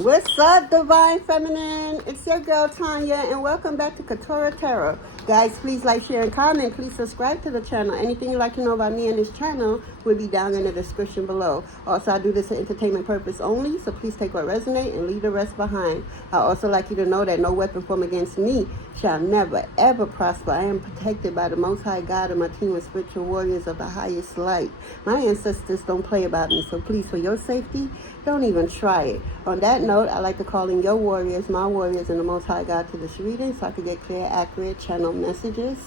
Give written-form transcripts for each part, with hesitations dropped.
What's up, Divine Feminine? It's your girl, Tanya, and welcome back to Quetrah Tarot. Guys, please like, share, and comment. Please subscribe to the channel. Anything you'd like to know about me and this channel will be down in the description below. Also, I do this for entertainment purpose only, so please take what resonates and leave the rest behind. I also like you to know that no weapon formed against me shall never, ever prosper. I am protected by the Most High God and my team of spiritual warriors of the highest light. My ancestors don't play about me, so please, for your safety, don't even try it. On that note, I like to call in your warriors, my warriors, and the Most High God to this reading so I can get clear, accurate channel messages.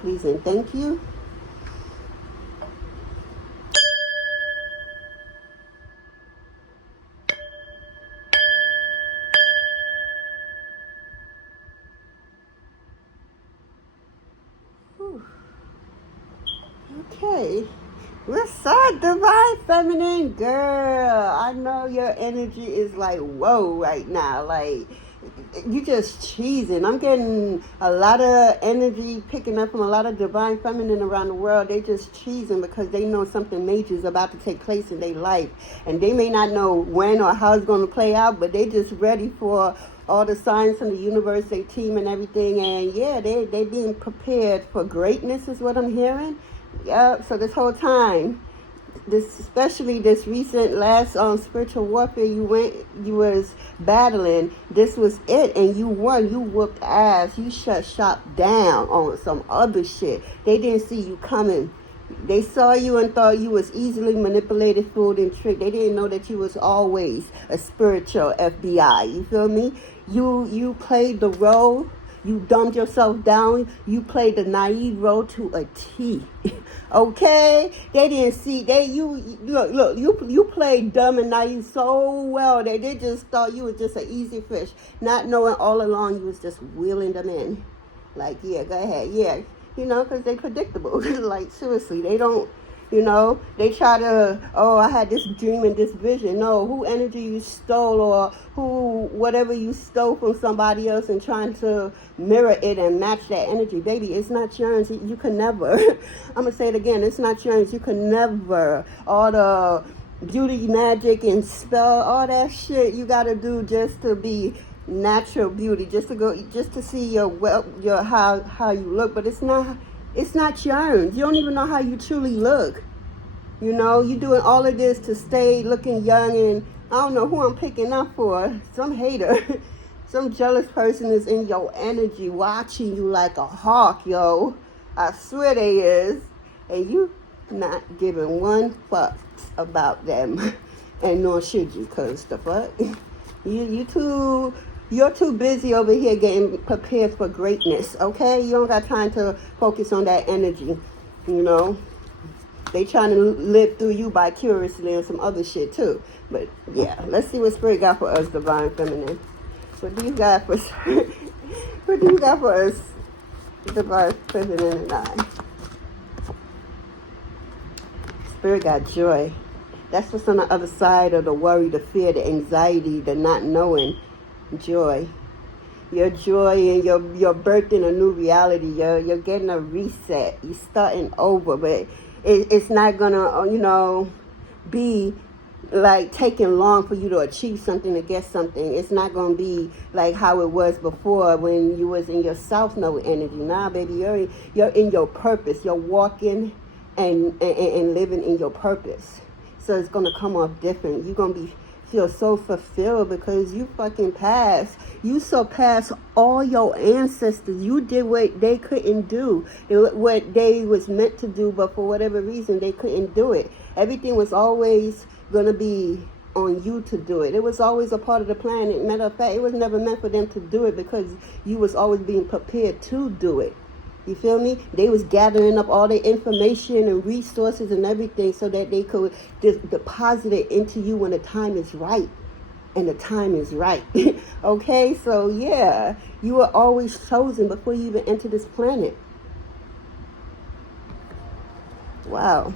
Please and thank you. Whew. Okay. What's up, Divine Feminine girl? I know your energy is like, whoa, right now. Like, you just cheesing. I'm getting a lot of energy picking up from a lot of Divine Feminine around the world. They just cheesing because they know something major is about to take place in their life. And they may not know when or how it's going to play out, but they just ready for all the signs from the universe, their team and everything. And yeah, they being prepared for greatness is what I'm hearing. Yeah, so this whole time, especially this recent last spiritual warfare you was battling, this was it, and you won. You whooped ass. You shut shop down on some other shit. They didn't see you coming. They saw you and thought you was easily manipulated, fooled, and tricked. They didn't know that you was always a spiritual FBI. You feel me? You played the role. You dumbed yourself down. You played the naive role to a T. Okay? They didn't see. You played dumb and naive so well that they just thought you was just an easy fish, not knowing all along you was just wheeling them in. Like, yeah, go ahead. Yeah. You know, because they predictable. Like, seriously, they don't, they try to, I had this dream and this vision. No, who energy you stole or whatever you stole from somebody else and trying to mirror it and match that energy. Baby, it's not yours. You can never. I'm going to say it again. It's not yours. You can never. All the beauty, magic, and spell, all that shit you got to do just to be natural beauty, just to see your how you look, but it's not yours. You don't even know how you truly look. You doing all of this to stay looking young, and I don't know who I'm picking up for. Some hater, some jealous person is in your energy, watching you like a hawk, yo. I swear they is, and you not giving one fuck about them, and nor should you, cause the fuck, You're too busy over here getting prepared for greatness, okay? You don't got time to focus on that energy, They trying to live through you vicariously and some other shit, too. But, yeah, let's see what Spirit got for us, Divine Feminine. What do you got for us, Divine Feminine and I? Spirit got joy. That's what's on the other side of the worry, the fear, the anxiety, the not knowing. Joy. Your joy, and you're birthing a new reality. You're getting a reset. You're starting over, but it's not gonna be like taking long for you to achieve something, to get something. It's not gonna be like how it was before when you was in your South Node energy. Now, baby, you're in your purpose. You're walking and living in your purpose. So it's gonna come off different. You're gonna feel so fulfilled because you fucking passed. You surpassed all your ancestors. You did what they couldn't do, what they was meant to do, but for whatever reason they couldn't do it. Everything was always gonna be on you to do it. It was always a part of the plan. Matter of fact, it was never meant for them to do it because you was always being prepared to do it. You feel me? They was gathering up all the information and resources and everything so that they could deposit it into you when the time is right. And the time is right. Okay? So, yeah. You were always chosen before you even entered this planet. Wow.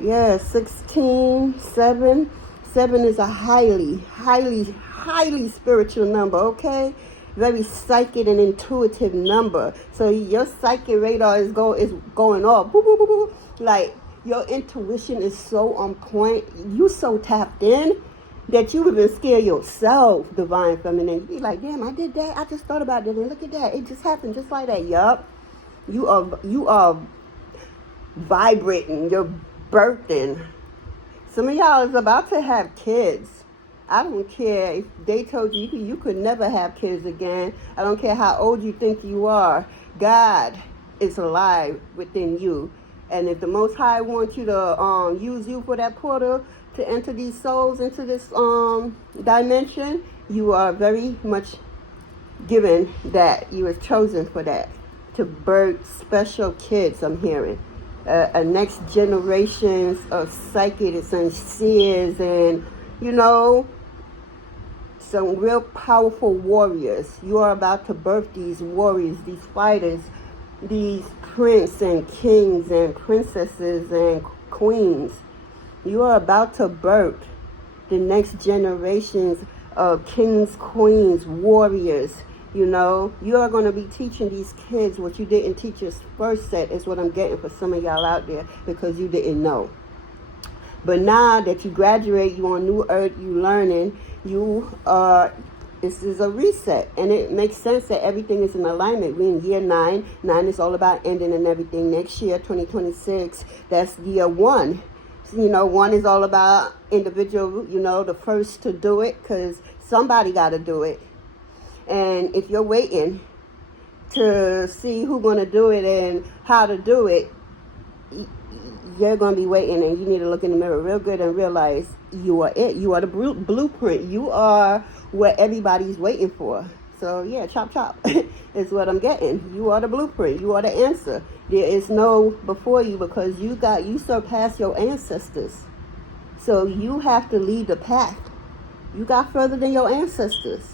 Yeah, 16, 7. 7 is a highly, highly, highly spiritual number, okay? Very psychic and intuitive number. So your psychic radar is going off. Boop, boop, boop, boop. Like, your intuition is so on point. You so tapped in. that you even scare yourself, Divine Feminine. You be like, damn, I did that. I just thought about that, and look at that. It just happened just like that. Yup. You are vibrating. You're birthing. Some of y'all is about to have kids. I don't care if they told you you could never have kids again. I don't care how old you think you are. God is alive within you. And if the Most High wants you to use you for that portal to enter these souls into this dimension, you are very much given that. You were chosen for that. To birth special kids, I'm hearing. A next generations of psychics and seers and, you know, some real powerful warriors. You are about to birth these warriors, these fighters, these princes and kings and princesses and queens. You are about to birth the next generations of kings, queens, warriors. You know, you are going to be teaching these kids what you didn't teach your first set, is what I'm getting for some of y'all out there, because you didn't know. But now that you graduate, you on New Earth, you learning, this is a reset. And it makes sense that everything is in alignment. We're in year 9. 9 is all about ending and everything. Next year, 2026, that's year 1. You know, 1 is all about individual, you know, the first to do it, because somebody got to do it. And if you're waiting to see who's going to do it and how to do it, you're going to be waiting, and you need to look in the mirror real good and realize you are it. You are the blueprint. You are what everybody's waiting for. So, yeah, chop, chop is what I'm getting. You are the blueprint. You are the answer. There is no before you, because you surpassed your ancestors. So you have to lead the path. You got further than your ancestors.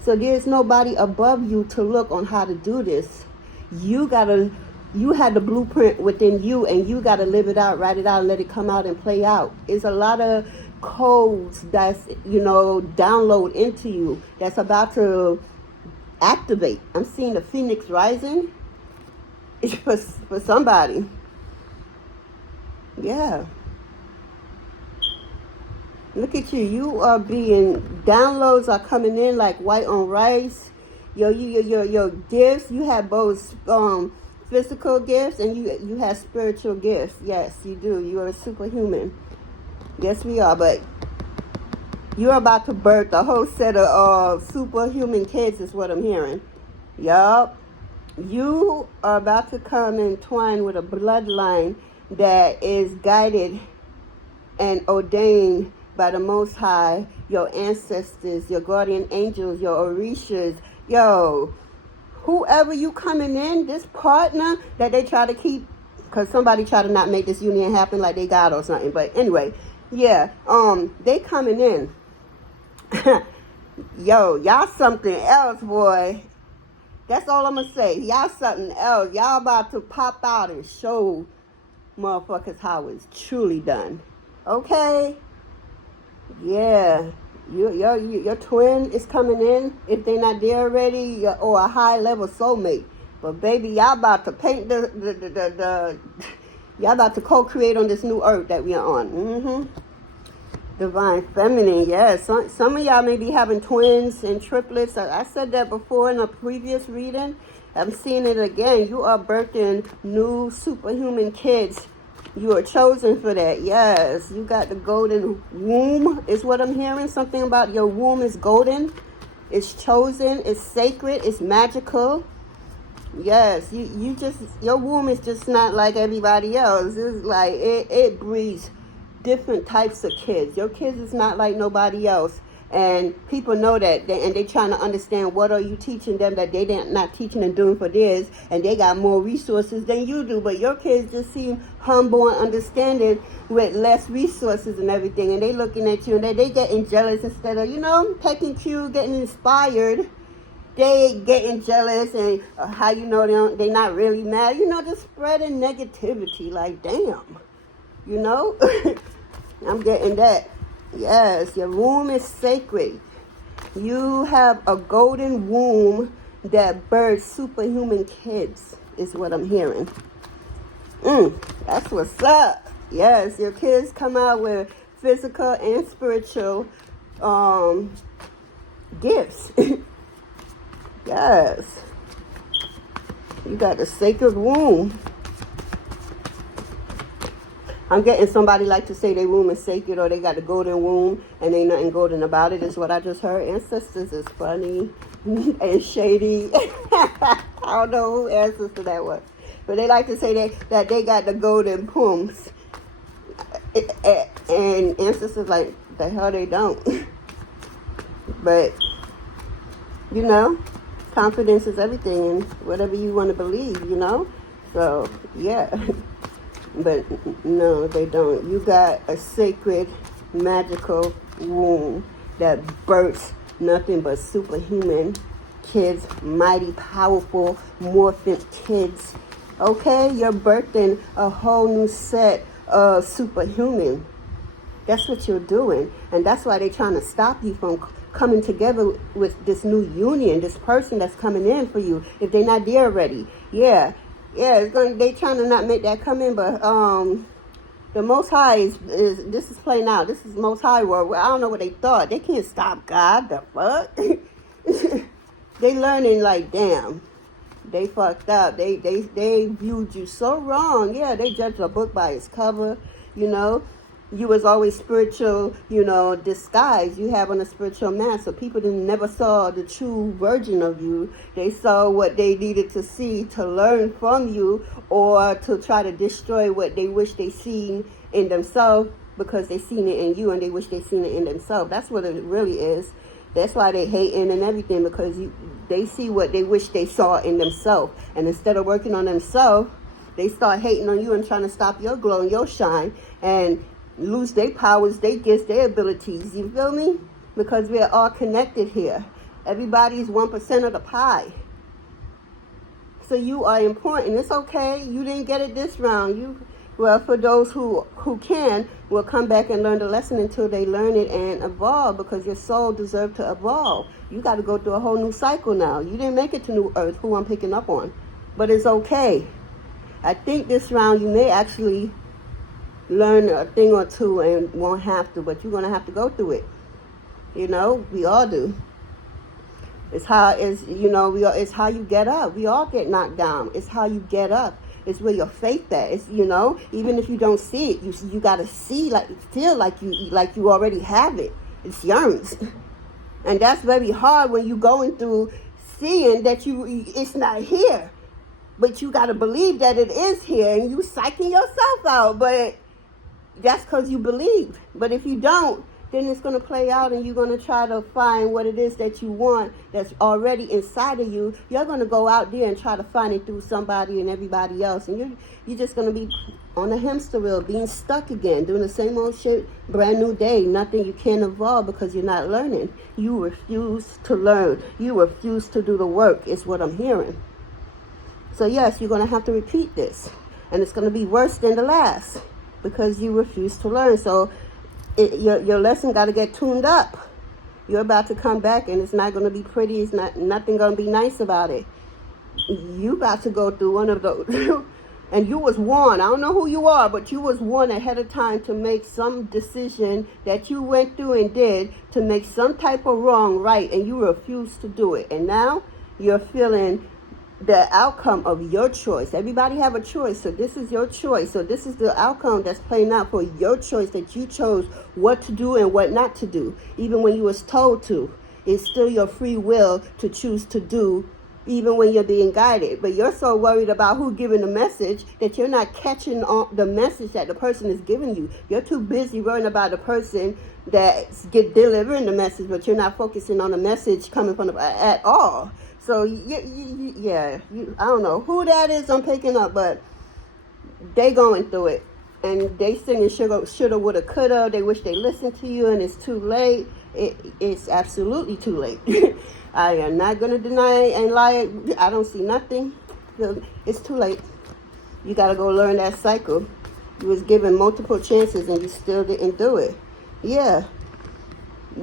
So there's nobody above you to look on how to do this. You had the blueprint within you, and you got to live it out, write it out, and let it come out and play out. It's a lot of codes that's, you know, download into you that's about to activate. I'm seeing the phoenix rising. It's for somebody. Yeah. Look at you. You are being, downloads are coming in like white on rice. Your gifts, you have both physical gifts and you have spiritual gifts. Yes, you do. You are a superhuman. Yes, we are. But you're about to birth a whole set of superhuman kids is what I'm hearing. Yup. You are about to come entwined with a bloodline that is guided and ordained by the Most High, your ancestors, your guardian angels, your orishas. Yo, whoever you coming in, this partner that they try to keep, because somebody try to not make this union happen like they got or something. But anyway, yeah, they coming in. Yo, y'all something else, boy. That's all I'm going to say. Y'all something else. Y'all about to pop out and show motherfuckers how it's truly done. Okay? Yeah. Your twin is coming in, if they're not there already, or a high-level soulmate. But, baby, y'all about to paint y'all about to co-create on this new earth that we are on. Divine Feminine, yes. Some of y'all may be having twins and triplets. I said that before in a previous reading. I'm seeing it again. You are birthing new superhuman kids. You are chosen for that. Yes, you got the golden womb is what I'm hearing. Something about your womb is golden. It's chosen. It's sacred. It's magical. Yes, your womb is just not like everybody else. It's like it breeds different types of kids. Your kids is not like nobody else. And people know that, and they trying to understand what are you teaching them that they not teaching and doing for theirs, and they got more resources than you do. But your kids just seem humble and understanding with less resources and everything, and they looking at you, and they getting jealous instead of, you know, taking cue, getting inspired. They getting jealous, and how you know they not really mad, you know, just spreading negativity. Like, damn, you know. I'm getting that. Yes, your womb is sacred. You have a golden womb that births superhuman kids, is what I'm hearing. That's what's up. Yes, your kids come out with physical and spiritual gifts. Yes. You got the sacred womb. I'm getting somebody like to say their womb is sacred, or they got the golden womb and ain't nothing golden about it, is what I just heard. Ancestors is funny and shady. I don't know who ancestor that was. But they like to say that they got the golden poems. And ancestors like, the hell they don't. But, you know, confidence is everything, and whatever you want to believe, you know. So, yeah. But no, they don't. You got a sacred, magical womb that births nothing but superhuman kids, mighty, powerful, morphin kids. Okay, you're birthing a whole new set of superhuman. That's what you're doing. And that's why they're trying to stop you from coming together with this new union, this person that's coming in for you, if they're not there already. Yeah, they trying to not make that come in, but the Most High is this is playing out. This is Most High world. Well, I don't know what they thought. They can't stop God. The fuck? They learning like, damn, they fucked up. They viewed you so wrong. Yeah, they judged a book by its cover. You know, you was always spiritual. You know, disguise. You have on a spiritual mask. So people never saw the true version of you. They saw what they needed to see to learn from you, or to try to destroy what they wish they seen in themselves, because they seen it in you and they wish they seen it in themselves. That's what it really is. That's why they hating and everything, because they see what they wish they saw in themselves. And instead of working on themselves, they start hating on you and trying to stop your glow and your shine, and lose their powers, their gifts, their abilities. You feel me? Because we're all connected here. Everybody's 1% of the pie. So you are important. It's okay. You didn't get it this round. Well, for those who can, will come back and learn the lesson until they learn it and evolve, because your soul deserves to evolve. You got to go through a whole new cycle now. You didn't make it to New Earth, who I'm picking up on. But it's okay. I think this round you may actually learn a thing or two and won't have to, but you're going to have to go through it. You know, we all do. It's how it's how you get up. We all get knocked down. It's how you get up. It's where your faith at. It's, you know, even if you don't see it, you gotta see, feel like you already have it. It's yours. And that's very hard when you going through seeing that it's not here. But you gotta believe that it is here, and you psyching yourself out, but that's because you believe. But if you don't, then it's going to play out, and you're going to try to find what it is that you want that's already inside of you. You're going to go out there and try to find it through somebody and everybody else. And you're just going to be on a hamster wheel, being stuck again, doing the same old shit, brand new day. Nothing, you can't evolve because you're not learning. You refuse to learn. You refuse to do the work, is what I'm hearing. So yes, you're going to have to repeat this. And it's going to be worse than the last, because you refuse to learn. So your lesson got to get tuned up. You're about to come back, and it's not going to be pretty. It's nothing going to be nice about it. You about to go through one of those. And you was warned. I don't know who you are, but you was warned ahead of time to make some decision that you went through and did to make some type of wrong right, and you refused to do it. And now you're feeling the outcome of your choice. Everybody have a choice, so this is your choice. So this is the outcome that's playing out for your choice, that you chose what to do and what not to do. Even when you was told to, it's still your free will to choose to do, even when you're being guided. But you're so worried about who giving the message that you're not catching on the message that the person is giving you. You're too busy worrying about the person that's delivering the message, but you're not focusing on the message coming from at all. So, I don't know who that is I'm picking up, but they going through it. And they singing shoulda, woulda, coulda. They wish they listened to you, and it's too late. It's absolutely too late. I am not going to deny and lie. I don't see nothing. It's too late. You got to go learn that cycle. You was given multiple chances, and you still didn't do it. Yeah.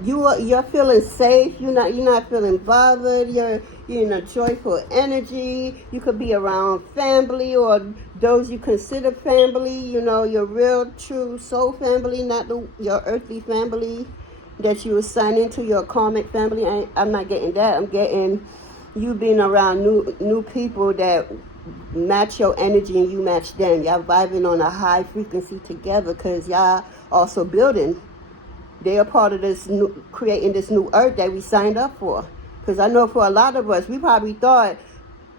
You're feeling safe. You're not feeling bothered. You're You're in a joyful energy. You could be around family or those you consider family, you know, your real, true soul family, not your earthly family that you assign into your karmic family. I'm not getting that. I'm getting you being around new people that match your energy and you match them. Y'all vibing on a high frequency together because y'all also building. They are part of this new, creating this new earth that we signed up for. Because I know for a lot of us, we probably thought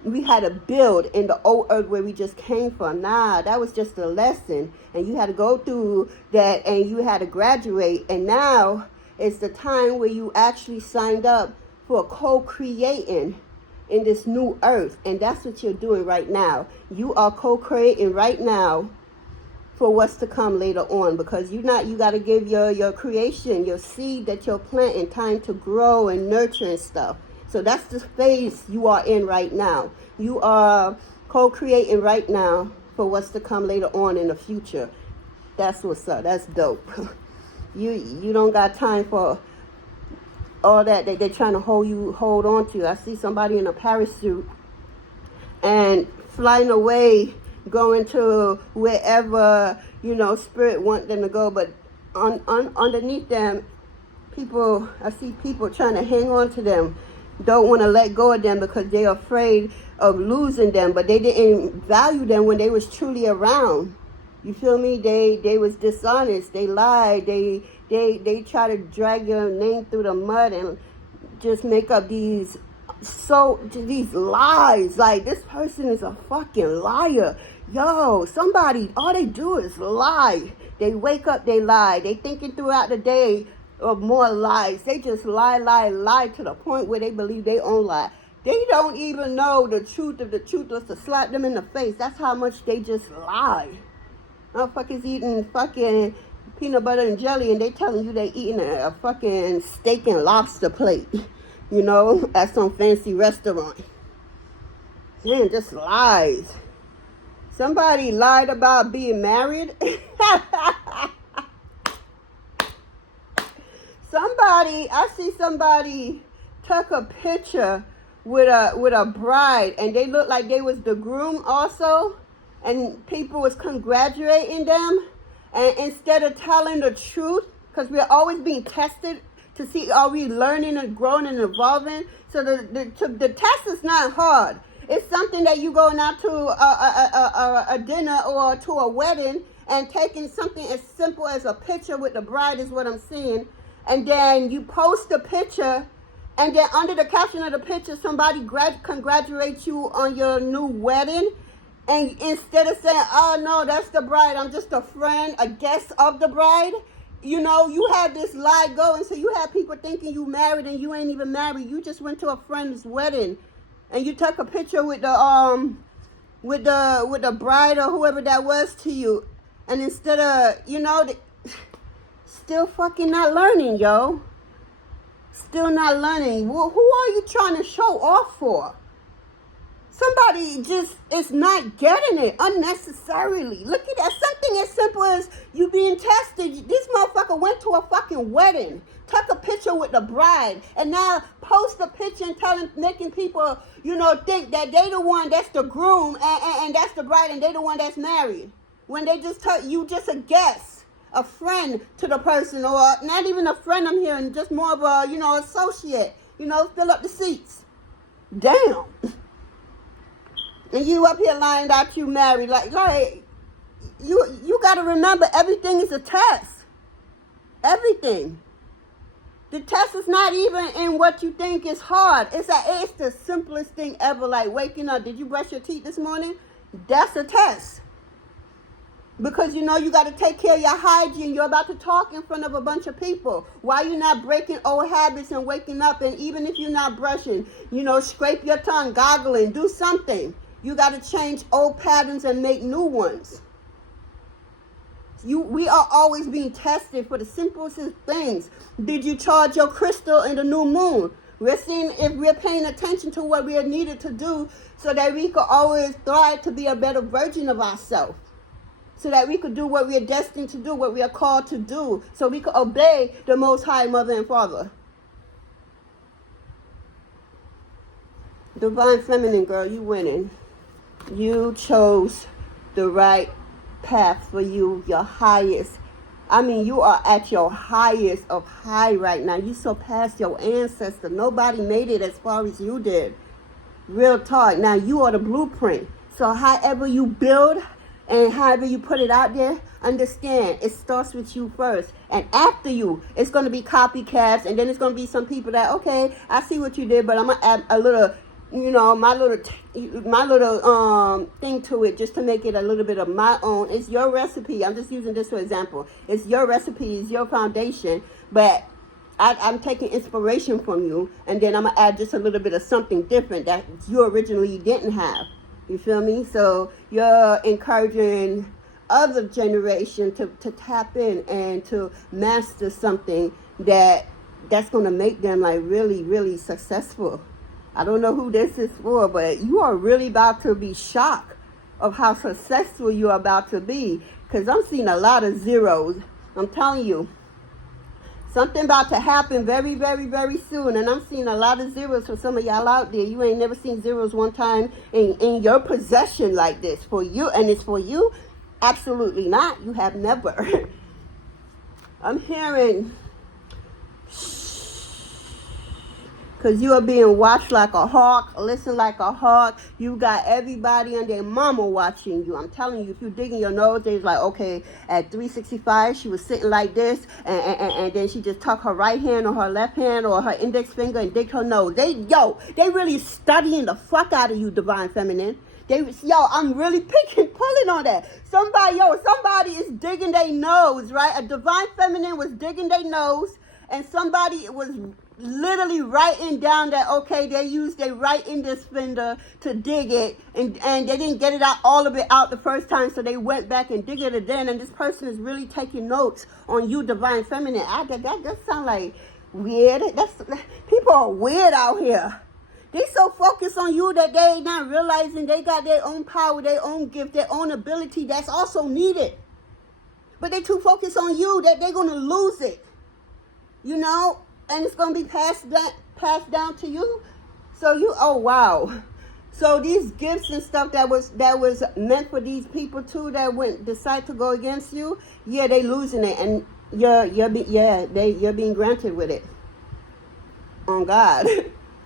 we had to build in the old earth where we just came from. Nah, that was just a lesson. And you had to go through that and you had to graduate. And now it's the time where you actually signed up for co-creating in this new earth. And that's what you're doing right now. You are co-creating right now for what's to come later on, because you got to give your creation, your seed that you're planting, time to grow and nurture and stuff. So that's the phase you are in right now. You are co-creating right now for what's to come later on in the future. That's what's up. That's dope. You don't got time for all that they're trying to hold on to. I see somebody in a parachute and flying away, going to wherever, you know, spirit want them to go, but underneath them, I see people trying to hang on to them, don't want to let go of them because they're afraid of losing them, but they didn't value them when they was truly around. You feel me? They was dishonest, they lied, they try to drag your name through the mud and just make up these lies, like this person is a fucking liar. Yo, somebody, all they do is lie. They wake up, they lie. They thinking throughout the day of more lies. They just lie to the point where they believe they own lie. They don't even know the truth if the truth was to slap them in the face. That's how much they just lie. Motherfuckers eating fucking peanut butter and jelly and they telling you they eating a fucking steak and lobster plate. You know, at some fancy restaurant. Man, just lies. Somebody lied about being married. I see somebody took a picture with a bride and they looked like they was the groom also. And people was congratulating them. And instead of telling the truth, because we're always being tested to see are we learning and growing and evolving. So the test is not hard. It's something that you going out to a dinner or to a wedding and taking something as simple as a picture with the bride is what I'm seeing. And then you post the picture and then under the caption of the picture, somebody congratulates you on your new wedding. And instead of saying, oh no, that's the bride, I'm just a friend, a guest of the bride. You know, you have this lie going, so you have people thinking you married and you ain't even married. You just went to a friend's wedding, and you took a picture with the bride or whoever that was to you, and instead of, you know, still fucking not learning, yo. Still not learning. Well, who are you trying to show off for? Somebody just is not getting it unnecessarily. Look at that. Something as simple as you being tested. This motherfucker went to a fucking wedding, took a picture with the bride, and now post a picture and making people, you know, think that they the one that's the groom and that's the bride and they the one that's married. When they just you just a guest, a friend to the person, or not even a friend I'm hearing, just more of a, you know, associate. You know, fill up the seats. Damn. And you up here lying that you married. Like you got to remember, everything is a test. Everything. The test is not even in what you think is hard. It's the simplest thing ever, like waking up. Did you brush your teeth this morning? That's a test. Because, you know, you got to take care of your hygiene. You're about to talk in front of a bunch of people. Why you not breaking old habits and waking up? And even if you're not brushing, you know, scrape your tongue, goggling, do something. You got to change old patterns and make new ones. We are always being tested for the simplest things. Did you charge your crystal in the new moon? We're seeing if we're paying attention to what we are needed to do so that we could always thrive to be a better version of ourselves. So that we could do what we are destined to do, what we are called to do. So we could obey the Most High Mother and Father. Divine Feminine, girl, you winning. You chose the right path for you, your highest. I mean, you are at your highest of high right now. You surpassed your ancestor. Nobody made it as far as you did. Real talk. Now, you are the blueprint. So however you build and however you put it out there, understand, it starts with you first. And after you, it's going to be copycats. And then it's going to be some people that, okay, I see what you did, but I'm going to add a little, you know, my little thing to it just to make it a little bit of my own. It's your recipe. I'm just using this for example. It's your recipe. It's your foundation. But I'm taking inspiration from you, and then I'm going to add just a little bit of something different that you originally didn't have. You feel me? So you're encouraging other generation to tap in and to master something that's going to make them like really, really successful. I don't know who this is for, but you are really about to be shocked of how successful you're about to be. Because I'm seeing a lot of zeros. I'm telling you. Something about to happen very, very, very soon. And I'm seeing a lot of zeros for some of y'all out there. You ain't never seen zeros one time in your possession like this. For you, and it's for you? Absolutely not. You have never. I'm hearing... Because you are being watched like a hawk, listen like a hawk. You got everybody and their mama watching you. I'm telling you, if you're digging your nose, they's like, okay, at 365, she was sitting like this, and then she just tuck her right hand or her left hand or her index finger and dig her nose. They really studying the fuck out of you, Divine Feminine. I'm really pulling on that. Somebody is digging their nose, right? A Divine Feminine was digging their nose, and somebody was literally writing down that, okay, they used their right index finger to dig it, and they didn't get it out, all of it out the first time, so they went back and dig it again, and this person is really taking notes on you, Divine Feminine. That sounds like weird. People are weird out here. They so focused on you that they not realizing they got their own power, their own gift, their own ability that's also needed. But they too focused on you that they're going to lose it. You know? And it's going to be passed down to you. So oh wow. So these gifts and stuff that was meant for these people too that decide to go against you, yeah, they losing it, and you're being granted with it. On God.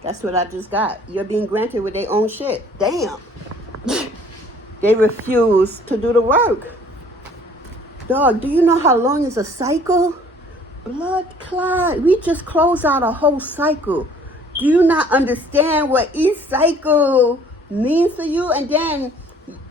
That's what I just got. You're being granted with their own shit. Damn. They refuse to do the work. Dog, do you know how long is a cycle? Blood clot. We just closed out a whole cycle. Do you not understand what each cycle means for you? And then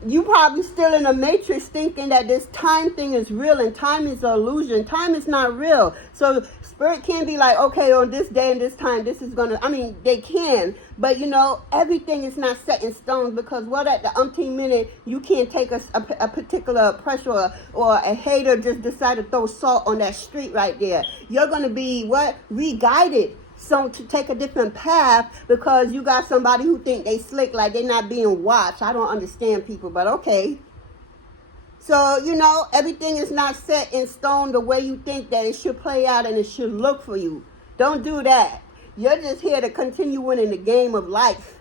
you probably still in a matrix thinking that this time thing is real, and time is an illusion. Time is not real. So spirit can't be like, okay, on this day and this time, this is going to, I mean, they can, but you know, everything is not set in stone, because what at the umpteen minute, you can't take a particular pressure or a hater just decide to throw salt on that street right there. You're going to be, re-guided. So to take a different path because you got somebody who think they slick, like they're not being watched. I don't understand people, but okay. So, you know, everything is not set in stone the way you think that it should play out and it should look for you. Don't do that. You're just here to continue winning the game of life.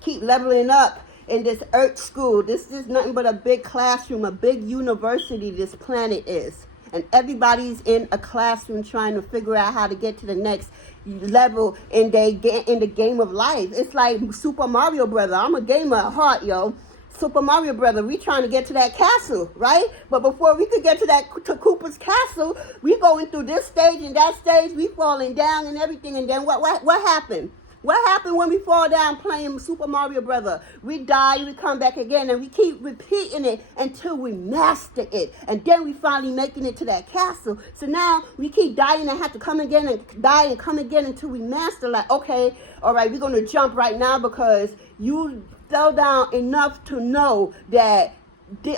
Keep leveling up in this earth school. This is nothing but a big classroom, a big university this planet is. And everybody's in a classroom trying to figure out how to get to the next level in the game of life. It's like Super Mario Brother. I'm a gamer at heart, yo. Super Mario Brother, we trying to get to that castle, right? But before we could get to Koopa's castle, we going through this stage and that stage, we falling down and everything. And then what happened? What happened when we fall down playing Super Mario Brother? We die, we come back again, and we keep repeating it until we master it. And then we finally making it to that castle. So now we keep dying and have to come again and die and come again until we master. Like, okay, all right, we're going to jump right now because you fell down enough to know that the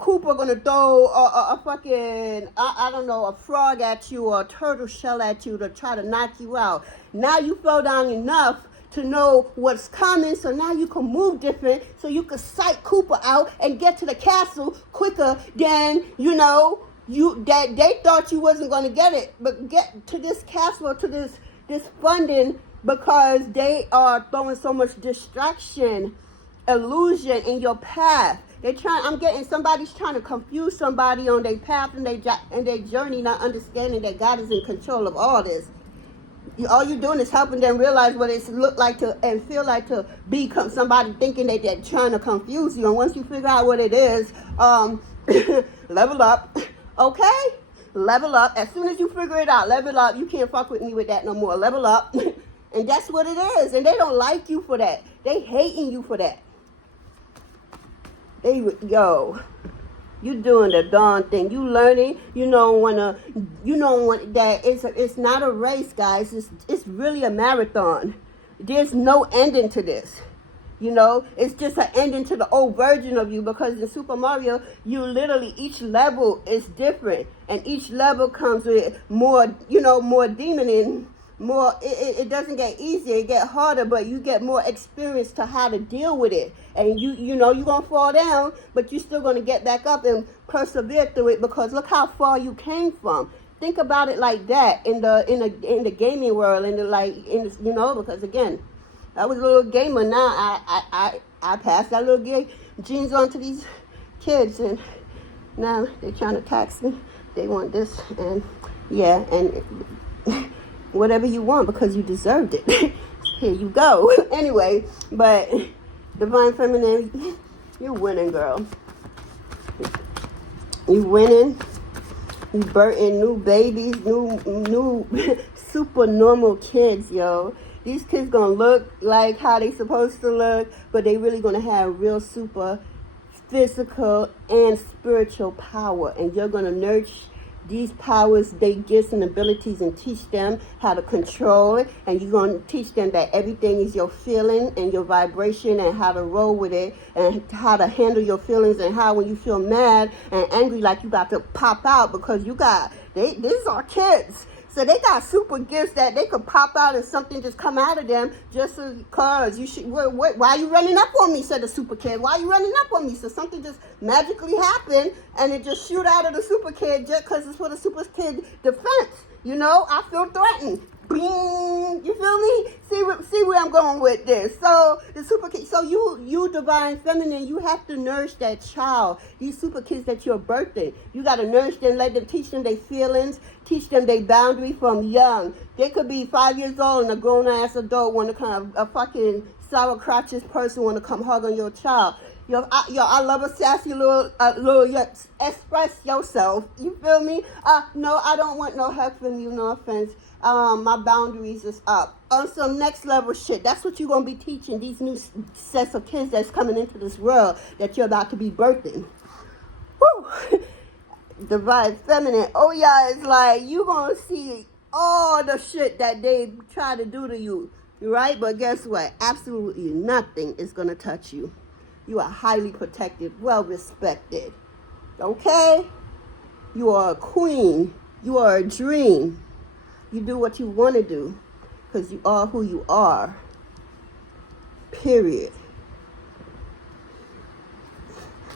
Cooper gonna throw a fucking I don't know, a frog at you or a turtle shell at you to try to knock you out. Now you fell down enough to know what's coming, so now you can move different, so you can sight Cooper out and get to the castle quicker than that they thought you wasn't gonna get it, but get to this castle, to this funding because they are throwing so much distraction, illusion in your path. I'm getting somebody's trying to confuse somebody on their path and their journey, not understanding that God is in control of all this. All you're doing is helping them realize what it look like to and feel like to become somebody thinking that they're trying to confuse you. And once you figure out what it is, level up, okay? Level up. As soon as you figure it out, level up. You can't fuck with me with that no more. Level up. And that's what it is. And they don't like you for that. They hating you for that. You doing the darn thing. You learning. You don't want that. It's not a race, guys. It's really a marathon. There's no ending to this. It's just an ending to the old version of you, because in Super Mario, each level is different, and each level comes with more demon and more. It doesn't get easier, it get harder, but you get more experience to how to deal with it. And you're gonna fall down, but you're still gonna get back up and persevere through it, because look how far you came from. Think about it like that in the gaming world, because again, I was a little gamer. Now I passed that little genes on to these kids, and now they're trying to tax me. They want this, and whatever you want, because you deserved it. Here you go. Anyway, but Divine Feminine, you're winning, girl. You winning. You birthing new babies, new super normal kids, yo. These kids gonna look like how they supposed to look, but they really gonna have real super physical and spiritual power. And you're gonna nurture these powers, they gifts and abilities, and teach them how to control it. And you're going to teach them that everything is your feeling and your vibration, and how to roll with it, and how to handle your feelings, and how when you feel mad and angry, like you got to pop out, because these are kids. So they got super gifts that they could pop out and something just come out of them just because you should. Why are you running up on me? Said the super kid. Why are you running up on me? So something just magically happened and it just shoot out of the super kid just because it's for the super kid defense. I feel threatened. Bing, you feel me? See where I'm going with this. So the super kid. So you Divine Feminine, you have to nourish that child. These super kids that you're birthing, you got to nourish them, teach them their feelings, teach them their boundary from young. They could be 5 years old and a grown ass adult want to come, a fucking sauerkrautous person want to come hug on your child. I love a sassy little express yourself. You feel me? No, I don't want no hug from you. No offense. My boundaries is up. On some next level shit. That's what you're going to be teaching these new sets of kids that's coming into this world that you're about to be birthing. Woo! Divine Feminine. Oh, yeah, it's like you're going to see all the shit that they try to do to you. Right? But guess what? Absolutely nothing is going to touch you. You are highly protected, well respected. Okay? You are a queen. You are a dream. You do what you want to do because you are who you are. Period.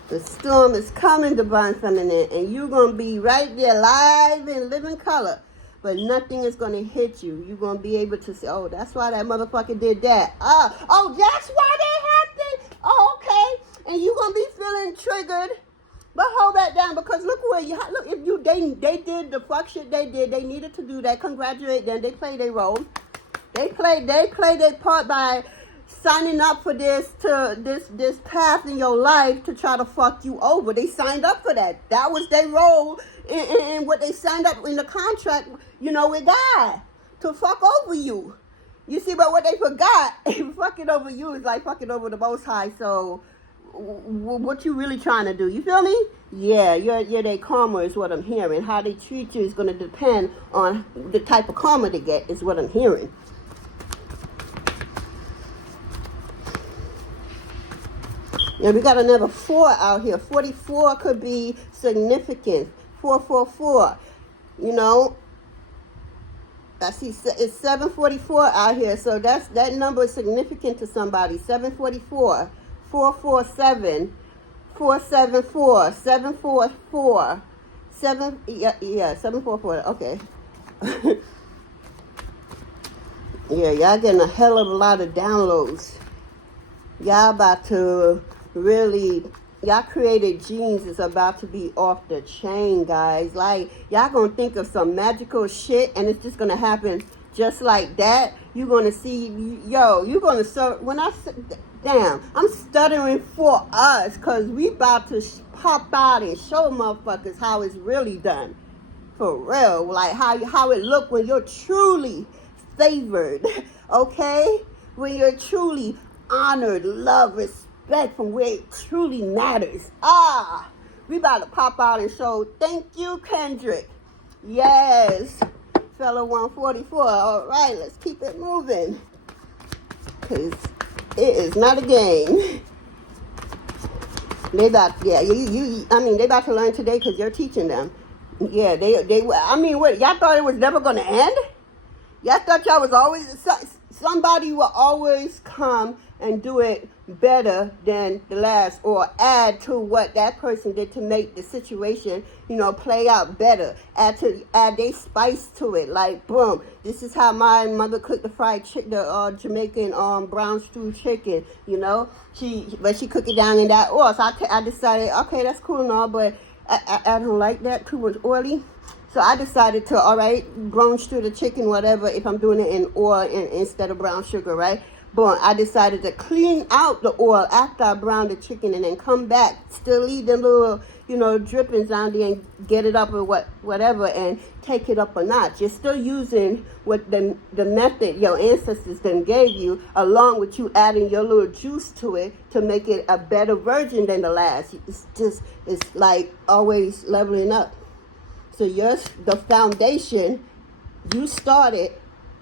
The storm is coming, Divine Feminine, and you're going to be right there live in living color. But nothing is going to hit you. You're going to be able to say, oh, that's why that motherfucker did that. Oh, that's why that happened. Oh, okay. And you're going to be feeling triggered. But hold that down, because look if they did the fuck shit they did. They needed to do that. Congratulate them. They played their role. They played their part by signing up for this path in your life to try to fuck you over. They signed up for that. That was their role in what they signed up in the contract, with God, to fuck over you. You see, but what they forgot, fucking over you is like fucking over the Most High. So what you really trying to do? You feel me? Yeah, their karma is what I'm hearing. How they treat you is going to depend on the type of karma they get, is what I'm hearing. Yeah, we got another 4 out here. 44 could be significant. 444. I see it's 744 out here. So that number is significant to somebody. 744. 447, 474, 744, 744. Okay. Yeah, y'all getting a hell of a lot of downloads. Y'all about to really, y'all created genes is about to be off the chain, guys. Like, y'all gonna think of some magical shit and it's just gonna happen just like that. You're gonna see, yo, you're gonna serve, when I, damn, I'm stuttering for us because we about to pop out and show motherfuckers how it's really done. For real, like how it look when you're truly favored, okay? When you're truly honored, love, respect from where it truly matters. We about to pop out and show. Thank you, Kendrick. Yes, fellow 144. All right, let's keep it moving, cause it is not a game. They about, yeah, I mean, they about to learn today because you're teaching them. Yeah, I mean, what, y'all thought it was never going to end? Y'all thought y'all was always, somebody will always come and do it better than the last, or add to what that person did to make the situation, play out better. Add they spice to it. Like, boom, this is how my mother cooked the fried chicken, the Jamaican brown stew chicken, but she cooked it down in that oil. So I decided, okay, that's cool and all, but I don't like that, too much oily. So I decided to, all right, brown stew the chicken, whatever, if I'm doing it in oil instead of brown sugar, right? But I decided to clean out the oil after I browned the chicken and then come back, still leave them little, drippings down there and get it up or whatever and take it up a notch. You're still using what the method your ancestors then gave you, along with you adding your little juice to it to make it a better version than the last. It's like always leveling up. So the foundation, you started,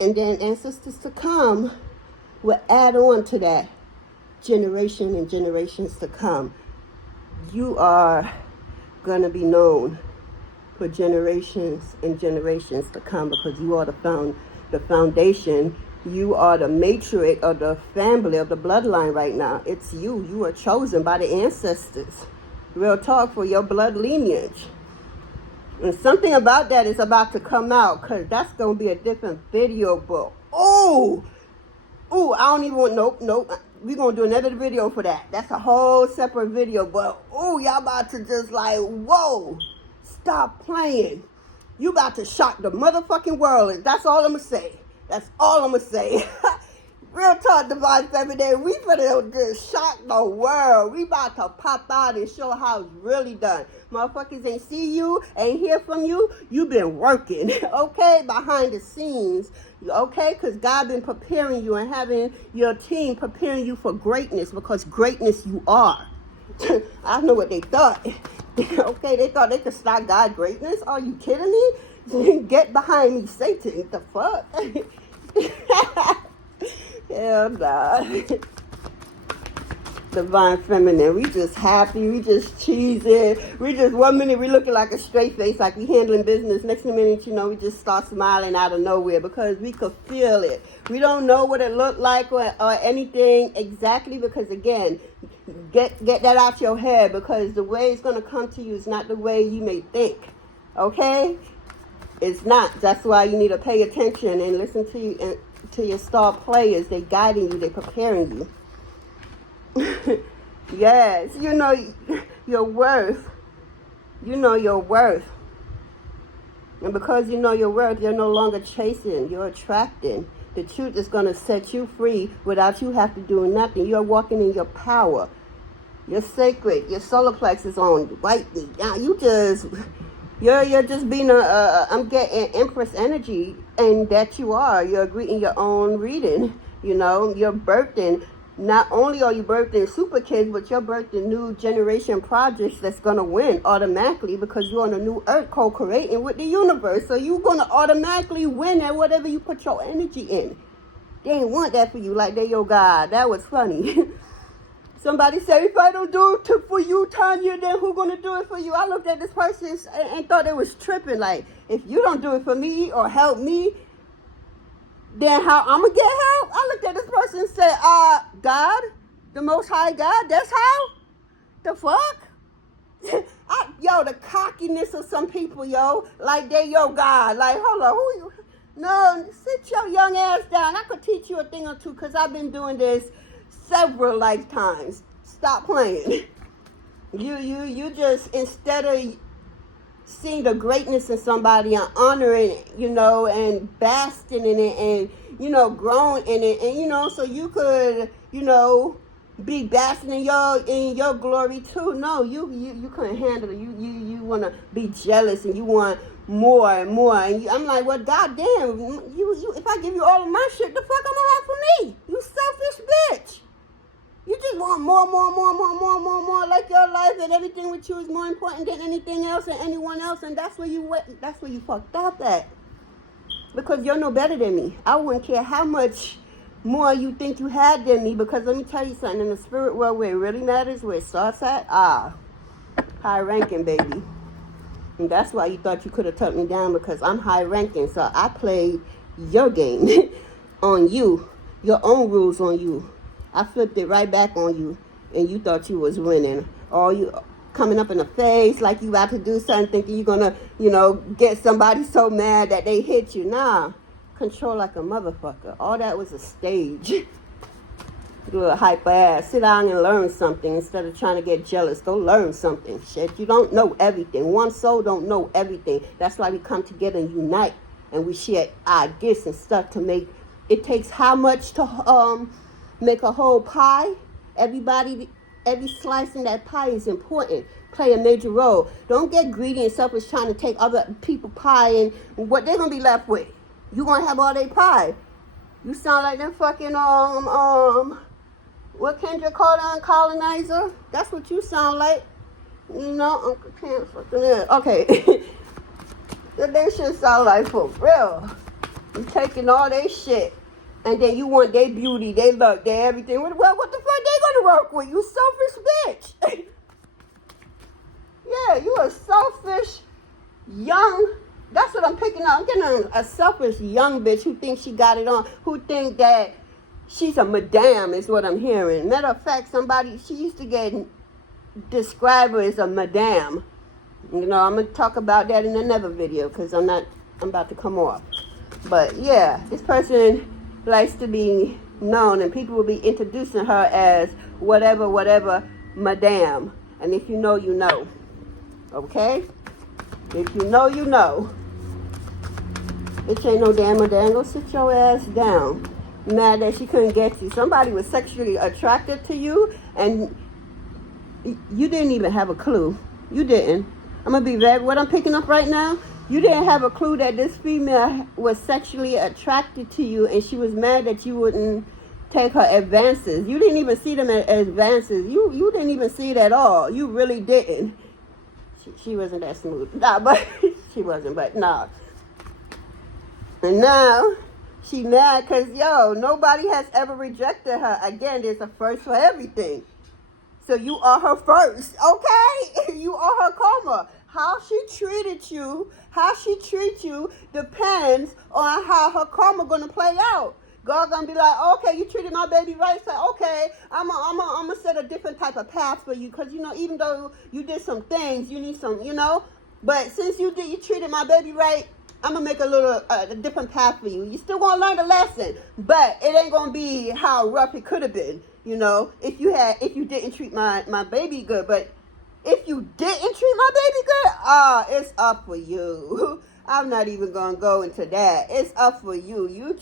and then ancestors to come will add on to that, generation and generations to come. You are going to be known for generations and generations to come because you are the foundation. You are the matriarch of the family, of the bloodline right now. It's you. You are chosen by the ancestors. Real talk, for your blood lineage. And something about that is about to come out, because that's going to be a different video, but I don't even want, nope. We're going to do another video for that. That's a whole separate video, but y'all about to just like, whoa, stop playing. You about to shock the motherfucking world. That's all I'm going to say. That's all I'm going to say. Real talk, Divine Feminine. We finna just shock the world. We about to pop out and show how it's really done. Motherfuckers ain't see you, ain't hear from you. You been working, okay, behind the scenes, okay? Because God been preparing you and having your team preparing you for greatness, because greatness you are. I don't know what they thought. Okay, they thought they could stop God's greatness? Are you kidding me? Get behind me, Satan. The fuck? Hell nah. Divine Feminine, we just happy, we just cheesing, we just 1 minute we looking like a straight face, like we handling business. Next minute, we just start smiling out of nowhere because we could feel it. We don't know what it looked like or anything exactly, because again, get that out your head, because the way it's gonna come to you is not the way you may think. Okay? It's not. That's why you need to pay attention and listen to you and to your star players. They guiding you, they preparing you. Yes, you know your worth. You know your worth. And because you know your worth, you're no longer chasing, you're attracting. The truth is going to set you free without you have to do nothing. You're walking in your power. You're sacred. Your solar plexus is on white meat. Now you're just being I'm getting Empress energy, and that you are. You're greeting your own reading. You're birthing. Not only are you birthing super kids, but you're birthing new generation projects that's going to win automatically, because you're on a new earth co-creating with the universe. So you're going to automatically win at whatever you put your energy in. They ain't want that for you, like they your God. That was funny. Somebody said, if I don't do it for you, Tanya, then who going to do it for you? I looked at this person and thought it was tripping. Like, if you don't do it for me or help me, then how I'm going to get help? I looked at this person and said, God, the Most High God, that's how? The fuck? The cockiness of some people, like they your God. Like, hold on, No, sit your young ass down. I could teach you a thing or two because I've been doing this several lifetimes. Stop playing. You just, instead of seeing the greatness in somebody and honoring it, and basking in it and, growing in it. And, so you could, be basking in your glory too. No, you couldn't handle it. You want to be jealous and you want more and more. And I'm like, well, goddamn, you if I give you all of my shit, the fuck I'm gonna have for me? You selfish bitch. You just want more, like your life and everything with you is more important than anything else and anyone else, and that's where you fucked up at. Because you're no better than me. I wouldn't care how much more you think you had than me, because let me tell you something, in the spirit world where it really matters, where it starts at, high ranking, baby. And that's why you thought you could have tucked me down, because I'm high ranking, so I played your game on you, your own rules on you. I flipped it right back on you, and you thought you was winning. All you coming up in the face like you about to do something, thinking you're gonna, get somebody so mad that they hit you. Nah, control like a motherfucker. All that was a stage. You little hyper ass. Sit down and learn something instead of trying to get jealous. Go learn something. Shit, you don't know everything. One soul don't know everything. That's why we come together and unite, and we share ideas and stuff to make. It takes how much to make a whole pie? Every slice in that pie is important. Play a major role. Don't get greedy and selfish trying to take other people's pie and what they're gonna be left with. You gonna have all their pie. You sound like them fucking what Kendra called on colonizer? That's what you sound like. Uncle Can't fucking it. Okay. That shit sound like for real. You taking all their shit. And then you want their beauty, their luck, their everything. Well, what the fuck they gonna work with? You selfish bitch. Yeah, you a selfish, young, that's what I'm picking up. I'm getting a selfish young bitch who thinks she got it on, who think that she's a madame is what I'm hearing. Matter of fact, she used to get described as a madame. I'm gonna talk about that in another video because I'm about to come off. But yeah, this person likes to be known, and people will be introducing her as whatever, madame. And if you know, you know. Okay? If you know, you know. It ain't no damn madame. Go sit your ass down. Mad that she couldn't get you. Somebody was sexually attracted to you, and you didn't even have a clue. You didn't. I'm going to be very, what I'm picking up right now, you didn't have a clue that this female was sexually attracted to you, and she was mad that you wouldn't take her advances. You didn't even see them as advances. You didn't even see it at all. You really didn't. She wasn't that smooth. Nah, but she wasn't, but nah. And now she mad because, nobody has ever rejected her. Again, there's a first for everything. So you are her first, okay? You are her karma. How she treated you, how she treats you depends on how her karma gonna play out. God gonna be like, okay, you treated my baby right. So okay, I'm gonna set a different type of path for you, because even though you did some things, you need some, But since you treated my baby right, I'm gonna make a different path for you. You still gonna learn the lesson, but it ain't gonna be how rough it could have been. If you didn't treat my baby good. But if you didn't treat my baby good, it's up for you. I'm not even gonna go into that. It's up for you. You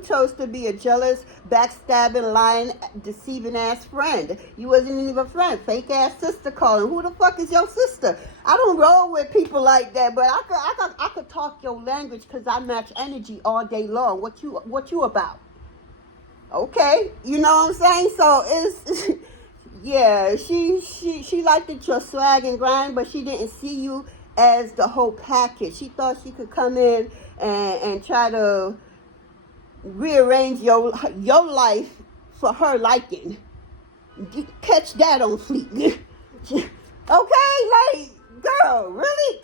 chose to be a jealous, backstabbing, lying, deceiving ass friend. You wasn't even a friend. Fake ass sister calling. Who the fuck is your sister? I don't roll with people like that, but I could talk your language because I match energy all day long. What you about? Okay, you know what I'm saying? So it's yeah, she liked it, your swag and grind, but she didn't see you as the whole package. She thought she could come in and try to rearrange your life for her liking. Catch that on fleek. Okay, like, girl, really?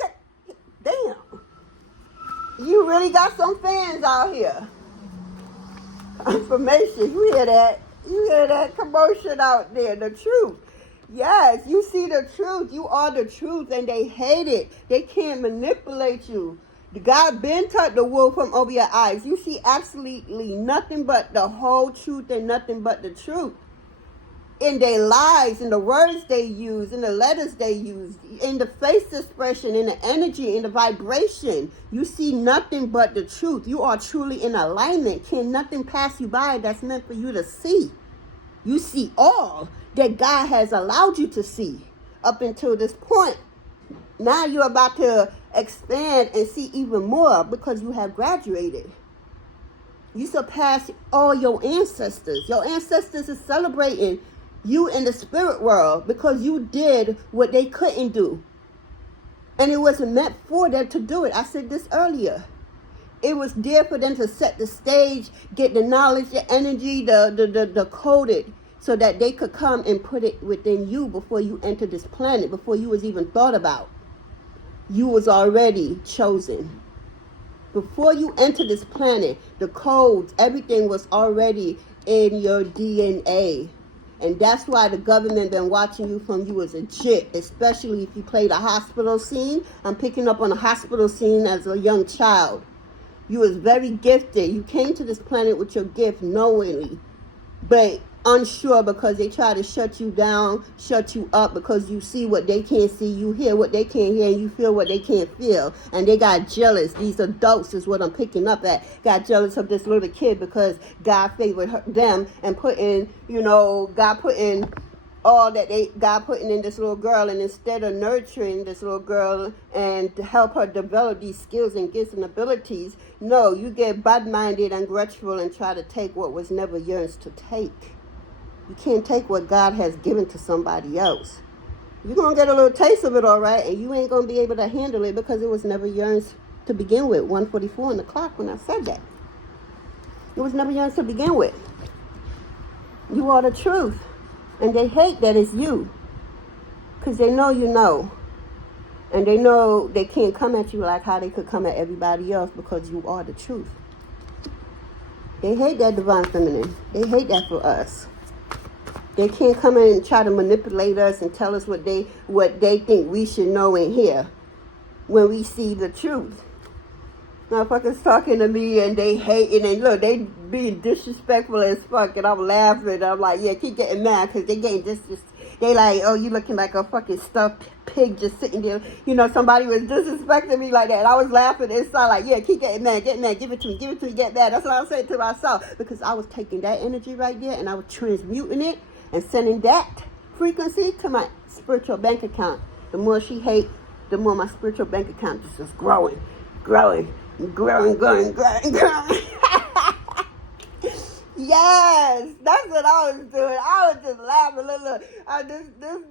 Damn. You really got some fans out here. Confirmation. You hear that? You hear that commotion out there? The truth. Yes, you see the truth. You are the truth, and they hate it. They can't manipulate you. God been took the wool from over your eyes. You see absolutely nothing but the whole truth and nothing but the truth. In their lives, in the words they use, in the letters they use, in the face expression, in the energy, in the vibration. You see nothing but the truth. You are truly in alignment. Can nothing pass you by that's meant for you to see. You see all that God has allowed you to see up until this point. Now you're about to expand and see even more because you have graduated. You surpassed all your ancestors. Your ancestors is celebrating you in the spirit world because you did what they couldn't do. And it wasn't meant for them to do it. I said this earlier. It was there for them to set the stage, get the knowledge, the energy, the coded, so that they could come and put it within you before you entered this planet, before you was even thought about. You was already chosen. Before you entered this planet, the codes, everything was already in your DNA. And that's why the government been watching you from you was a jit, especially if you played a hospital scene. I'm picking up on a hospital scene as a young child. You was very gifted. You came to this planet with your gift knowingly, but unsure because they try to shut you down, shut you up because you see what they can't see, you hear what they can't hear, and you feel what they can't feel. And they got jealous. These adults is what I'm picking up at. Got jealous of this little kid because God favored them and put in, God put in all that God putting in this little girl, and instead of nurturing this little girl and to help her develop these skills and gifts and abilities, no, you get bad-minded and grudgeful and try to take what was never yours to take. You can't take what God has given to somebody else. You're going to get a little taste of it, all right, and you ain't going to be able to handle it because it was never yours to begin with. 1:44 on the clock when I said that. It was never yours to begin with. You are the truth. And they hate that it's you because they know you know. And they know they can't come at you like how they could come at everybody else because you are the truth. They hate that divine feminine. They hate that for us. They can't come in and try to manipulate us and tell us what they think we should know and hear when we see the truth. Motherfuckers talking to me and they hating and look, they being disrespectful as fuck, and I'm laughing. I'm like, yeah, keep getting mad because they getting they like, oh, you looking like a fucking stuffed pig just sitting there. Somebody was disrespecting me like that. And I was laughing inside like, yeah, keep getting mad, give it to me, get mad. That's what I was saying to myself because I was taking that energy right there and I was transmuting it and sending that frequency to my spiritual bank account. The more she hate, the more my spiritual bank account just is growing. Yes, that's what I was doing. I was just laughing. Look.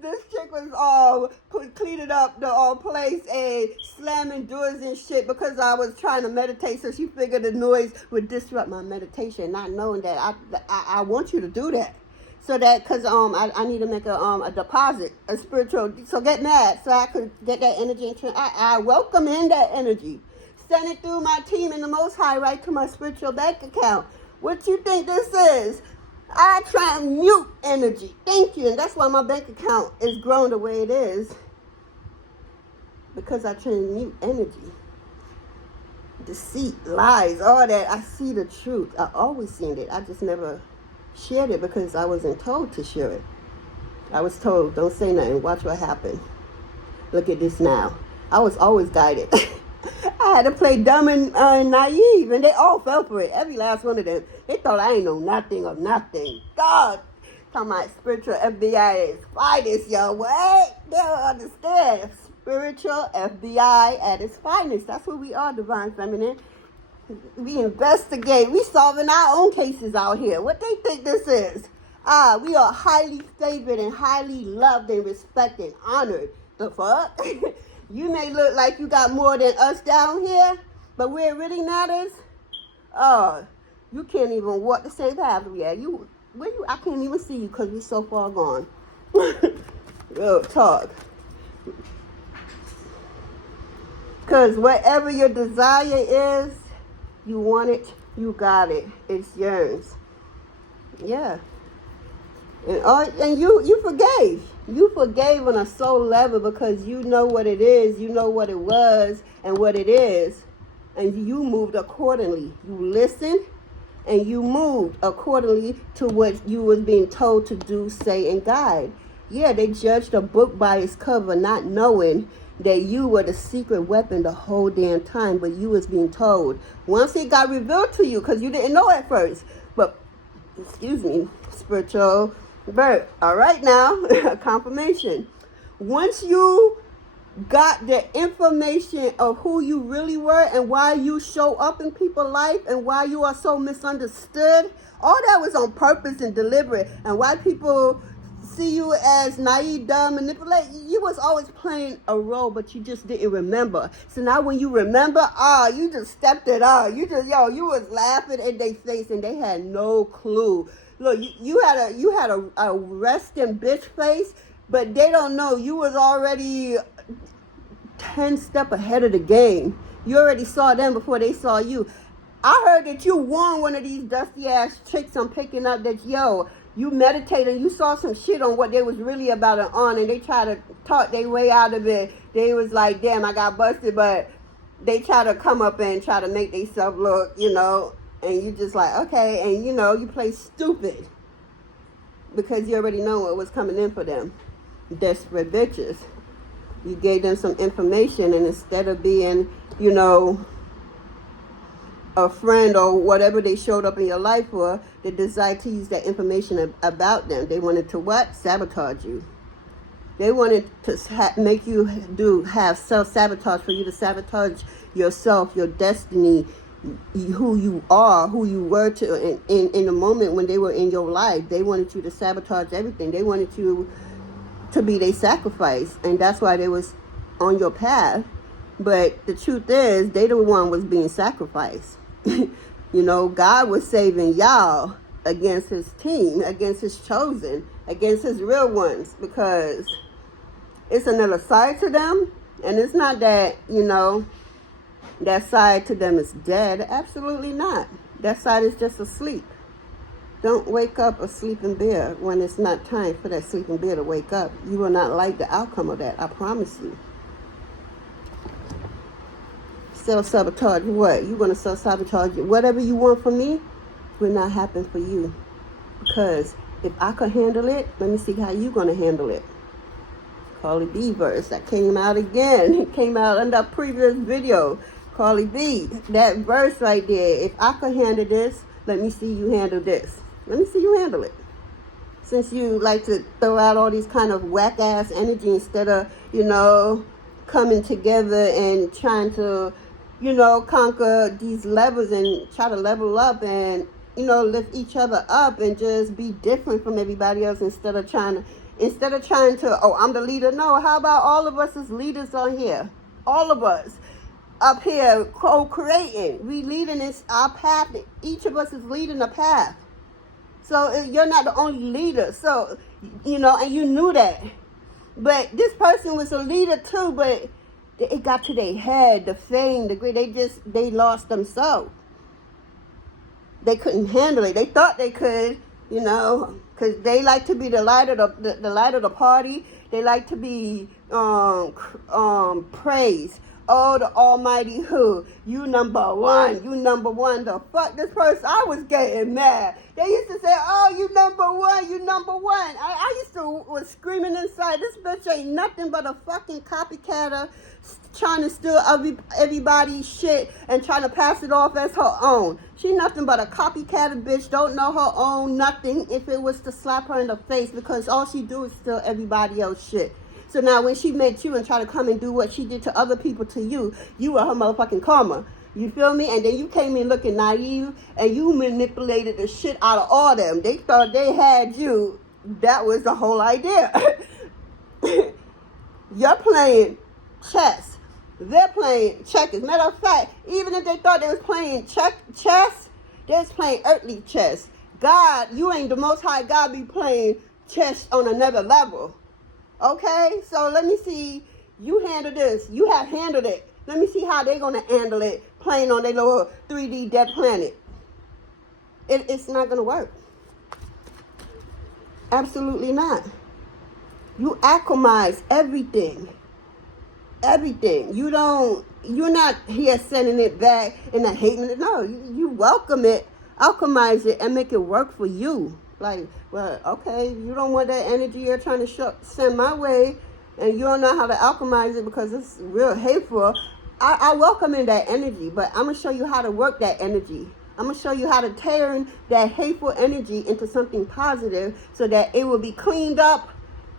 This chick was cleaning up the place and slamming doors and shit because I was trying to meditate. So she figured the noise would disrupt my meditation, not knowing that I want you to do that. So that, because I need to make a deposit, a spiritual, so get mad, so I could get that energy. I welcome in that energy. Send it through my team in the Most High right to my spiritual bank account. What you think this is? I transmute energy. Thank you. And that's why my bank account is growing the way it is. Because I transmute energy. Deceit, lies, all that. I see the truth. I always seen it. I just never shared it because I wasn't told to share it. I was told, don't say nothing. Watch what happens. Look at this now. I was always guided. I had to play dumb and naive, and they all fell for it. Every last one of them. They thought I ain't know nothing of nothing. God, talking about spiritual FBI is finest, yo. What? They don't understand. Spiritual FBI at its finest. That's what we are, divine feminine. We investigate. We solving our own cases out here. What they think this is? We are highly favored and highly loved and respected, honored. The fuck? You may look like you got more than us down here, but where it really matters, you can't even walk the same path we are. I can't even see you because we're so far gone. Real talk. Because whatever your desire is, you want it, you got it. It's yours. Yeah. And you forgave. You forgave on a soul level because you know what it is, you know what it was, and what it is. and you moved accordingly. You listened and you moved accordingly to what you was being told to do, say, and guide. Yeah, they judged a book by its cover, not knowing that you were the secret weapon the whole damn time, but you was being told. Once it got revealed to you, because you didn't know at first. But, excuse me, spiritual bird. All right now, confirmation. Once you got the information of who you really were and why you show up in people's life and why you are so misunderstood, all that was on purpose and deliberate. And why people see you as naive, dumb, manipulate, you was always playing a role, but you just didn't remember. So now when you remember, you just stepped it up. You was laughing in their face and they had no clue. Look, you had a resting bitch face, but they don't know you was already 10 steps ahead of the game. You already saw them before they saw you. I heard that you warned one of these dusty ass chicks I'm picking up that, you meditated and you saw some shit on what they was really about and on, and they tried to talk their way out of it. They was like, damn, I got busted, but they try to come up and try to make themselves look, and you just like, okay, and you play stupid because you already know what was coming in for them. Desperate bitches. You gave them some information, and instead of being, a friend or whatever they showed up in your life for, they decided to use that information about them. They wanted to what? Sabotage you. They wanted to make you have self-sabotage, for you to sabotage yourself, your destiny, who you are, who you were to in the moment when they were in your life. They wanted you to sabotage everything. They wanted you to be their sacrifice, and that's why they was on your path. But the truth is, they the one was being sacrificed. God was saving y'all against his team, against his chosen, against his real ones, because it's another side to them. And it's not that, that side to them is dead. Absolutely not. That side is just asleep. Don't wake up a sleeping bear when it's not time for that sleeping bear to wake up. You will not like the outcome of that, I promise you. Self-sabotage what? You're going to self-sabotage whatever you want from me will not happen for you. Because if I could handle it, let me see how you're going to handle it. Carly B verse that came out again. It came out in the previous video. Carly B, that verse right there. If I could handle this, let me see you handle this. Let me see you handle it. Since you like to throw out all these kind of whack-ass energy instead of, coming together and trying to, conquer these levels and try to level up and, lift each other up and just be different from everybody else instead of trying to, I'm the leader. No, how about all of us as leaders on here? All of us up here co-creating. We leading this our path. Each of us is leading a path. So you're not the only leader. So, and you knew that. But this person was a leader too, but it got to their head, the fame, the great. They lost themselves. They couldn't handle it. They thought they could, because they like to be the light of the light of the party. They like to be praised. Oh, the almighty who? You number one. You number one. The fuck this person? I was getting mad. They used to say, oh, you number one. You number one. I used to was screaming inside. This bitch ain't nothing but a fucking copycatter trying to steal everybody's shit and trying to pass it off as her own. She nothing but a copycatter bitch. Don't know her own nothing if it was to slap her in the face, because all she do is steal everybody else's shit. So now when she met you and tried to come and do what she did to other people to you, you were her motherfucking karma. You feel me? And then you came in looking naive and you manipulated the shit out of all them. They thought they had you. That was the whole idea. You're playing chess. They're playing checkers. Matter of fact, even if they thought they was playing chess, they was playing earthly chess. God, you ain't the Most High God be playing chess on another level. Okay, so let me see, you handle this. You have handled it. Let me see how they're going to handle it playing on their little 3D dead planet. It's not going to work. Absolutely not. You alchemize everything. Everything. You don't, you're not here sending it back and not hating it. No, you welcome it, alchemize it, and make it work for you. Like, well, okay, you don't want that energy you're trying to send my way, and you don't know how to alchemize it because it's real hateful. I welcome in that energy, but I'm going to show you how to work that energy. I'm going to show you how to turn that hateful energy into something positive so that it will be cleaned up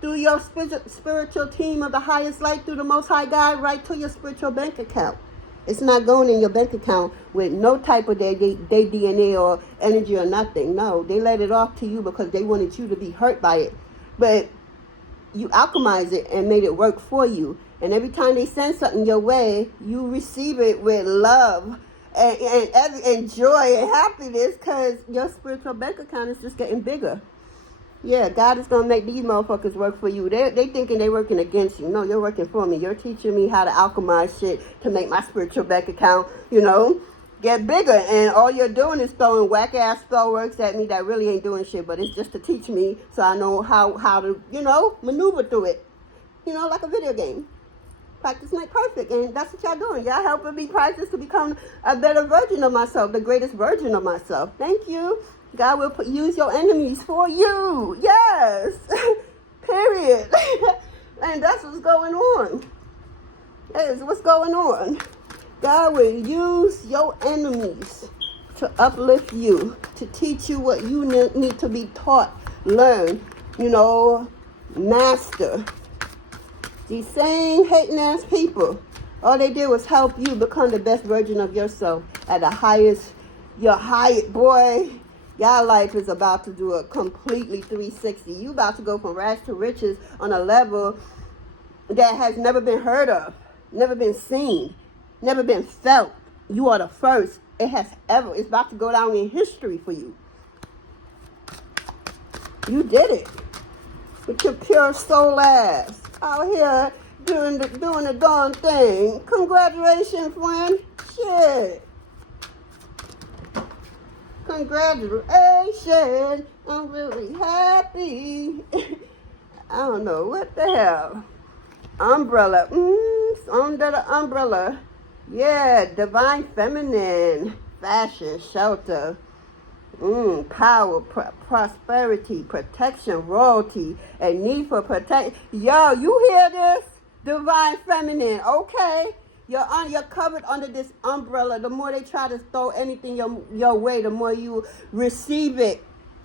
through your spiritual team of the highest light, through the Most High God, right to your spiritual bank account. It's not going in your bank account with no type of their DNA or energy or nothing. No, they let it off to you because they wanted you to be hurt by it. But you alchemize it and made it work for you. And every time they send something your way, you receive it with love and joy and happiness because your spiritual bank account is just getting bigger. Yeah, God is going to make these motherfuckers work for you. They thinking they working against you. No, you're working for me. You're teaching me how to alchemize shit to make my spiritual bank account, get bigger. And all you're doing is throwing whack-ass spell works at me that really ain't doing shit. But it's just to teach me so I know how to, maneuver through it. Like a video game. Practice make perfect. And that's what y'all doing. Y'all helping me practice to become a better version of myself, the greatest version of myself. Thank you. God will use your enemies for you. Yes. Period. And that's what's going on. That is what's going on. God will use your enemies to uplift you, to teach you what you need to be taught, learn, master. These same hating ass people, all they did was help you become the best version of yourself at your highest, boy. Your life is about to do a completely 360. You about to go from rags to riches on a level that has never been heard of, never been seen, never been felt. You are the first it's about to go down in history for you. You did it with your pure soul ass out here doing the darn thing. Congratulations, friend. Shit. Congratulations, I'm really happy. I don't know, what the hell? Umbrella, under the umbrella. Yeah, divine feminine, fashion, shelter, power, prosperity, protection, royalty, and need for protection. Yo, you hear this? Divine feminine, okay. You're covered under this umbrella. The more they try to throw anything your way, the more you receive it.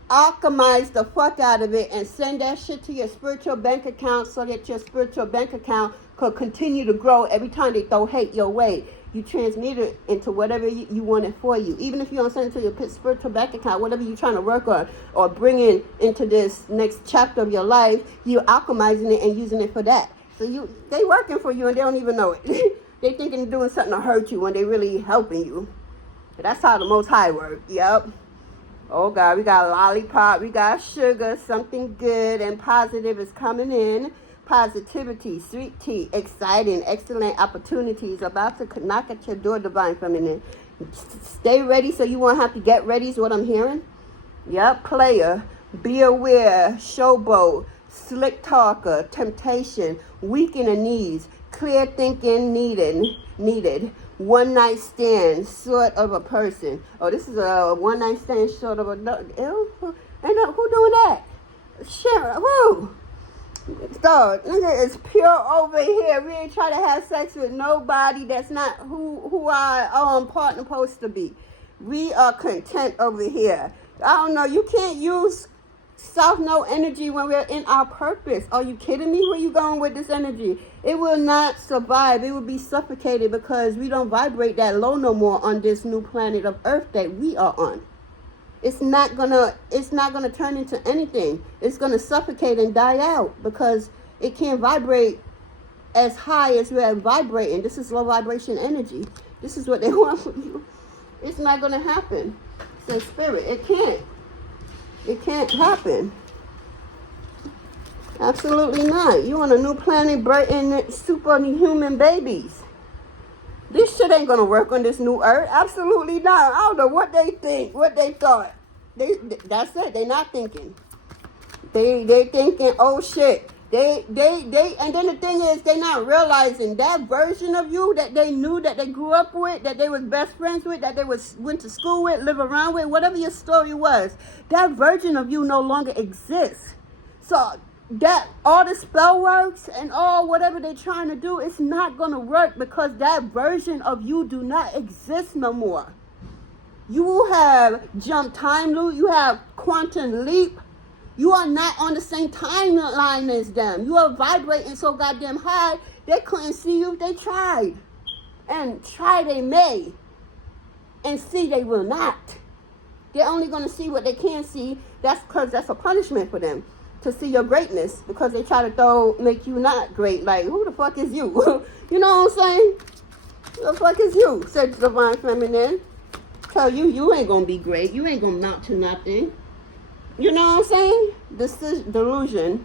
Alchemize the fuck out of it and send that shit to your spiritual bank account so that your spiritual bank account could continue to grow every time they throw hate your way. You transmute it into whatever you want it for you. Even if you don't send it to your spiritual bank account, whatever you're trying to work on or bring into this next chapter of your life, you're alchemizing it and using it for that. So they working for you and they don't even know it. They thinking they're doing something to hurt you when they really helping you. That's how the Most High work. Yep. Oh, God, we got lollipop. We got sugar. Something good and positive is coming in. Positivity, sweet tea, exciting, excellent opportunities about to knock at your door, divine feminine. Stay ready so you won't have to get ready is what I'm hearing. Yep. Player, be aware, showboat, slick talker, temptation, weak in the knees. Clear thinking needed. One night stand, sort of a person. Oh, this is a one night stand, sort of a. Ew, who doing that? Shit, who? So, nigga is pure over here. We ain't trying to have sex with nobody that's not who our partner supposed to be. We are content over here. I don't know. You can't use South Node energy when we're in our purpose. Are you kidding me? Where you going with this energy? It will not survive. It will be suffocated because we don't vibrate that low no more on this new planet of Earth that we are on. It's not gonna turn into anything. It's gonna suffocate and die out because it can't vibrate as high as we're vibrating. This is low vibration energy. This is what they want from you. It's not gonna happen. Say spirit, it can't. It can't happen. Absolutely not. You on a new planet birthing superhuman babies. This shit ain't gonna work on this new earth. Absolutely not. I don't know what they think, what they thought. That's it. They not thinking. They thinking, oh shit, And then the thing is, they're not realizing that version of you that they knew, that they grew up with, that they was best friends with, that they went to school with, live around with, whatever your story was, that version of you no longer exists. So that all the spell works and all whatever they're trying to do, it's not gonna work because that version of you do not exist no more. You have jump time loop, you have quantum leap. You are not on the same timeline as them. You are vibrating so goddamn high, they couldn't see you if they tried. And try they may. And see they will not. They're only going to see what they can see. That's because that's a punishment for them. To see your greatness. Because they try to make you not great. Like, who the fuck is you? You know what I'm saying? Who the fuck is you? Said the Divine Feminine. Tell you, you ain't going to be great. You ain't going to amount to nothing. You know what I'm saying? This is delusion.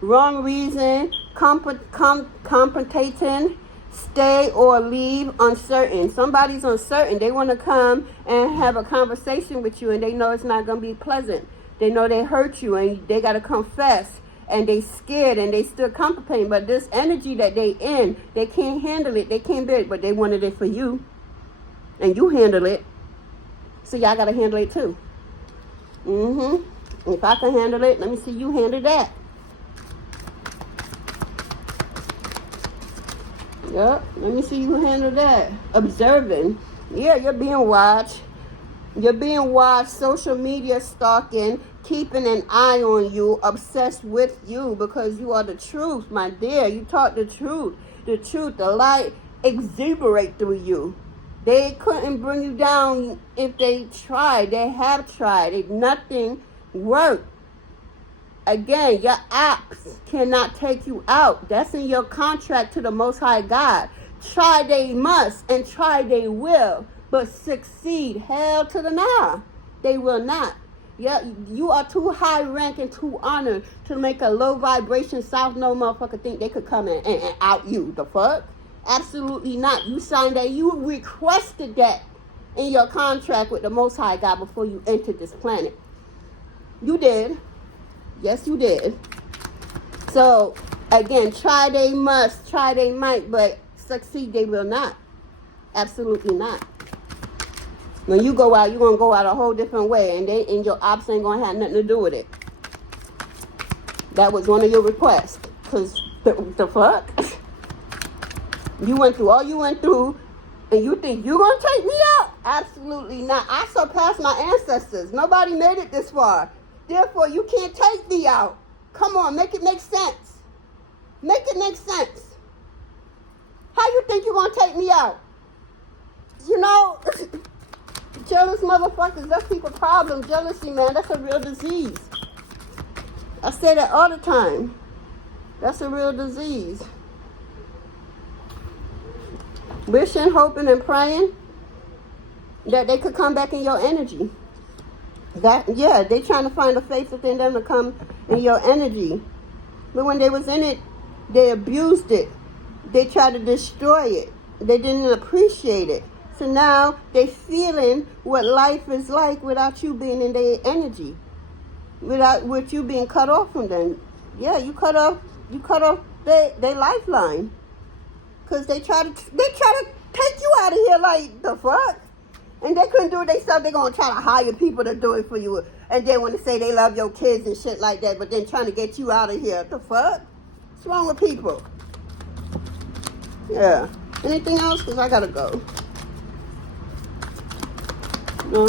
Wrong reason. Compensating. Stay or leave. Uncertain. Somebody's uncertain. They want to come and have a conversation with you and they know it's not going to be pleasant. They know they hurt you and they got to confess. And they scared and they still contemplating. But this energy that they in, they can't handle it. They can't bear it. But they wanted it for you. And you handle it. So y'all got to handle it too. If I can handle it, let me see you handle that. Yep, let me see you handle that. Observing. Yeah, you're being watched. You're being watched. Social media stalking. Keeping an eye on you. Obsessed with you because you are the truth, my dear. You talk the truth. The truth, the light exuberate through you. They couldn't bring you down if they tried. They have tried. Nothing work. Again, your apps cannot take you out. That's in your contract to the Most High God. Try they must and try they will, but succeed. Hell to the nah. They will not. Yeah, you are too high rank and too honored to make a low vibration South no motherfucker think they could come in and out you. The fuck? Absolutely not. You signed that. You requested that in your contract with the Most High God before you entered this planet. You did. Yes, you did. So, again, try they must, try they might, but succeed they will not. Absolutely not. When you go out, you're going to go out a whole different way, and your ops ain't going to have nothing to do with it. That was one of your requests. Because, the fuck? You went through all you went through, and you think you're going to take me out? Absolutely not. I surpassed my ancestors. Nobody made it this far. Therefore, you can't take me out. Come on, make it make sense. Make it make sense. How you think you're going to take me out? You know, jealous motherfuckers, that's people's problem. Jealousy, man, that's a real disease. I say that all the time. That's a real disease. Wishing, hoping, and praying that they could come back in your energy. They trying to find a faith within them to come in your energy. But when they was in it, they abused it. They tried to destroy it. They didn't appreciate it. So now they feeling what life is like without you being in their energy. With you being cut off from them. Yeah, you cut off their lifeline. Because they try to take you out of here like the fuck. And they couldn't do it themselves. They're going to try to hire people to do it for you. And they want to say they love your kids and shit like that. But then trying to get you out of here. What the fuck? What's wrong with people? Yeah. Anything else? Because I got to go. No?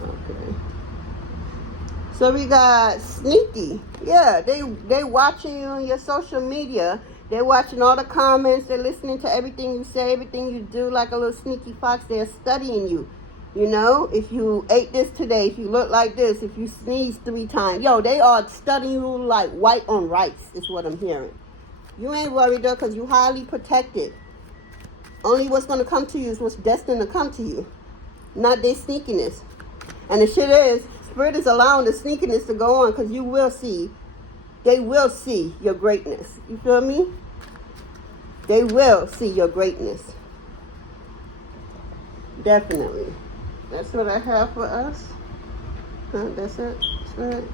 Okay. So we got sneaky. Yeah, they watching you on your social media. They're watching all the comments. They're listening to everything you say, everything you do, like a little sneaky fox. They're studying you. You know, if you ate this today, if you look like this, if you sneeze 3 times. Yo, they are studying you like white on rice, is what I'm hearing. You ain't worried, though, because you highly protected. Only what's going to come to you is what's destined to come to you. Not their sneakiness. And the shit is, Spirit is allowing the sneakiness to go on because you will see. They will see your greatness. You feel me? They will see your greatness. Definitely. That's what I have for us. That's it. That's right.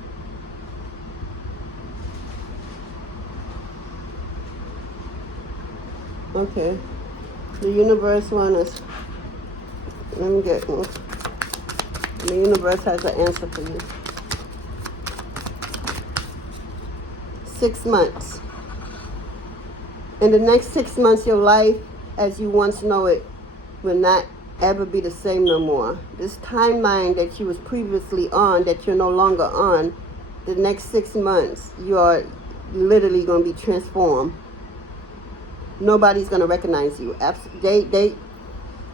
Okay. The universe wants us. Let me get one. The universe has an answer for you. 6 months. In the next 6 months, your life as you once know it will not ever be the same no more. This timeline that you was previously on, that you're no longer on, the next 6 months, you are literally going to be transformed. Nobody's going to recognize you.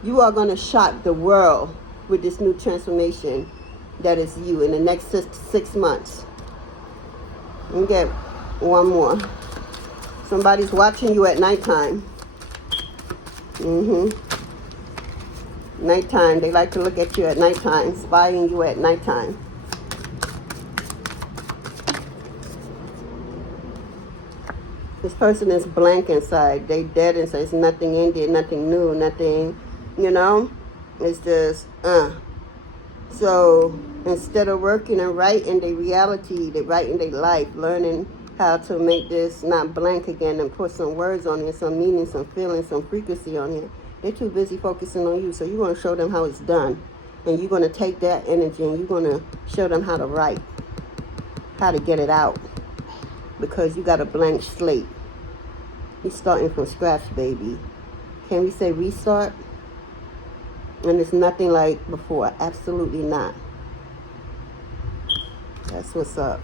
You are going to shock the world with this new transformation that is you in the next 6 months. Let me get one more. Somebody's watching you at nighttime. Nighttime. They like to look at you at nighttime, spying you at nighttime. This person is blank inside. They dead inside. There's nothing in there, nothing new, nothing, you know? It's just, So instead of working and writing their reality, they writing their life, learning how to make this not blank again and put some words on it, some meaning, some feeling, some frequency on it. They're too busy focusing on you. So you're going to show them how it's done. And you're going to take that energy and you're going to show them how to write, how to get it out. Because you got a blank slate. You're starting from scratch, baby. Can we say restart? And it's nothing like before. Absolutely not. That's what's up.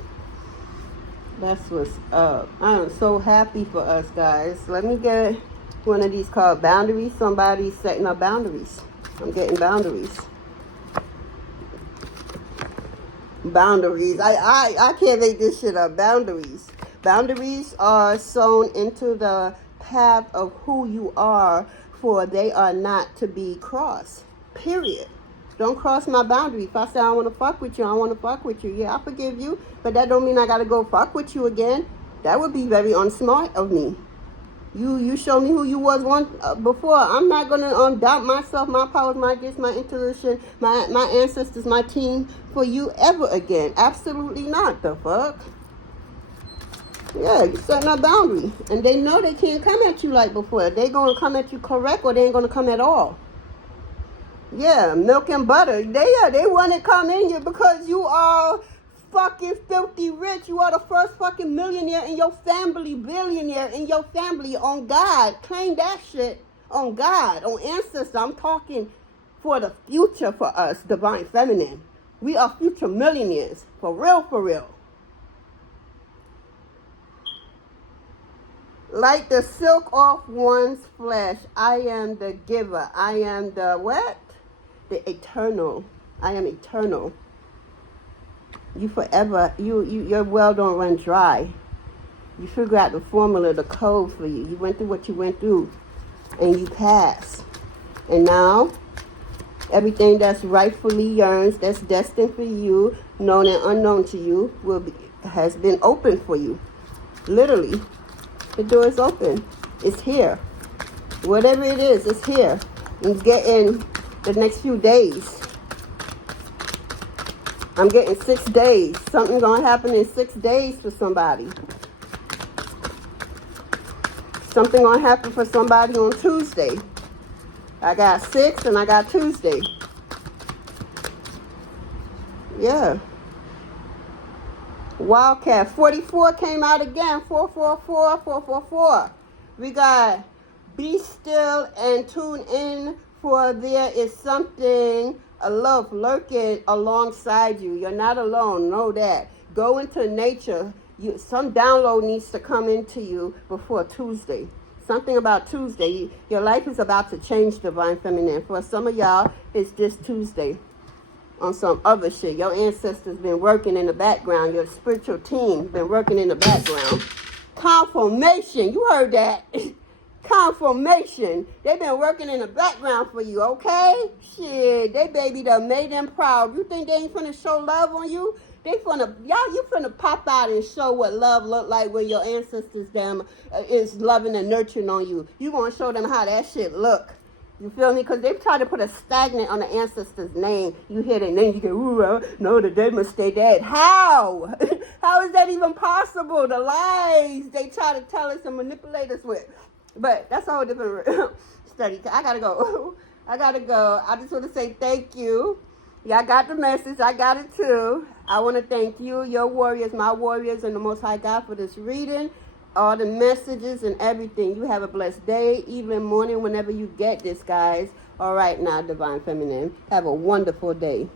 That's what's up. I am so happy for us, guys. Let me get one of these called boundaries. Somebody's setting up boundaries. I'm getting boundaries. Boundaries. I can't make this shit up. Boundaries. Boundaries are sewn into the path of who you are, for they are not to be crossed. Period. Don't cross my boundary. If I say I want to fuck with you, I want to fuck with you. Yeah, I forgive you, but that don't mean I got to go fuck with you again. That would be very unsmart of me. You show me who you was before. I'm not going to doubt myself, my powers, my gifts, my intuition, my ancestors, my team for you ever again. Absolutely not. The fuck? Yeah, you're setting a boundary. And they know they can't come at you like before. They going to come at you correct or they ain't going to come at all. Yeah, milk and butter. They want to come in here because you are fucking filthy rich. You are the first fucking millionaire in your family, billionaire in your family. On God. Claim that shit. On God. On ancestors. I'm talking for the future for us, Divine Feminine. We are future millionaires. For real, for real. Like the silk off one's flesh, I am the giver. I am the what? The eternal. I am eternal. You forever, your well don't run dry. You figure out the formula, the code for you. You went through what you went through, and you passed. And now, everything that's rightfully yours, that's destined for you, known and unknown to you, has been opened for you. Literally. The door is open. It's here. Whatever it is, it's here. And get in the next few days. I'm getting 6 days. Something's going to happen in 6 days for somebody. Something going to happen for somebody on Tuesday. I got 6 and I got Tuesday. Yeah. Wildcat 44 came out again. 444, 444. We got be still and tune in, for there is something, a love lurking alongside you. You're not alone. Know that. Go into nature. Some download needs to come into you before Tuesday. Something about Tuesday. Your life is about to change, Divine Feminine. For some of y'all, it's just Tuesday. On some other shit. Your ancestors been working in the background. Your spiritual team been working in the background. Confirmation. You heard that. Confirmation. They been working in the background for you, okay? Shit, they baby done made them proud. You think they ain't finna show love on you? You finna pop out and show what love look like when your ancestors is loving and nurturing on you. You gonna show them how that shit look. You feel me? Because they try to put a stagnant on the ancestor's name. You hear their name, you go, ooh, no, the dead must stay dead. How? How is that even possible? The lies they try to tell us and manipulate us with. But that's a whole different study. I gotta go. I gotta go. I just want to say thank you. Yeah, I got the message. I got it too. I want to thank you, your warriors, my warriors, and the Most High God for this reading, all the messages and everything. You have a blessed day, evening, morning, whenever you get this, guys. All right, now, Divine Feminine. Have a wonderful day.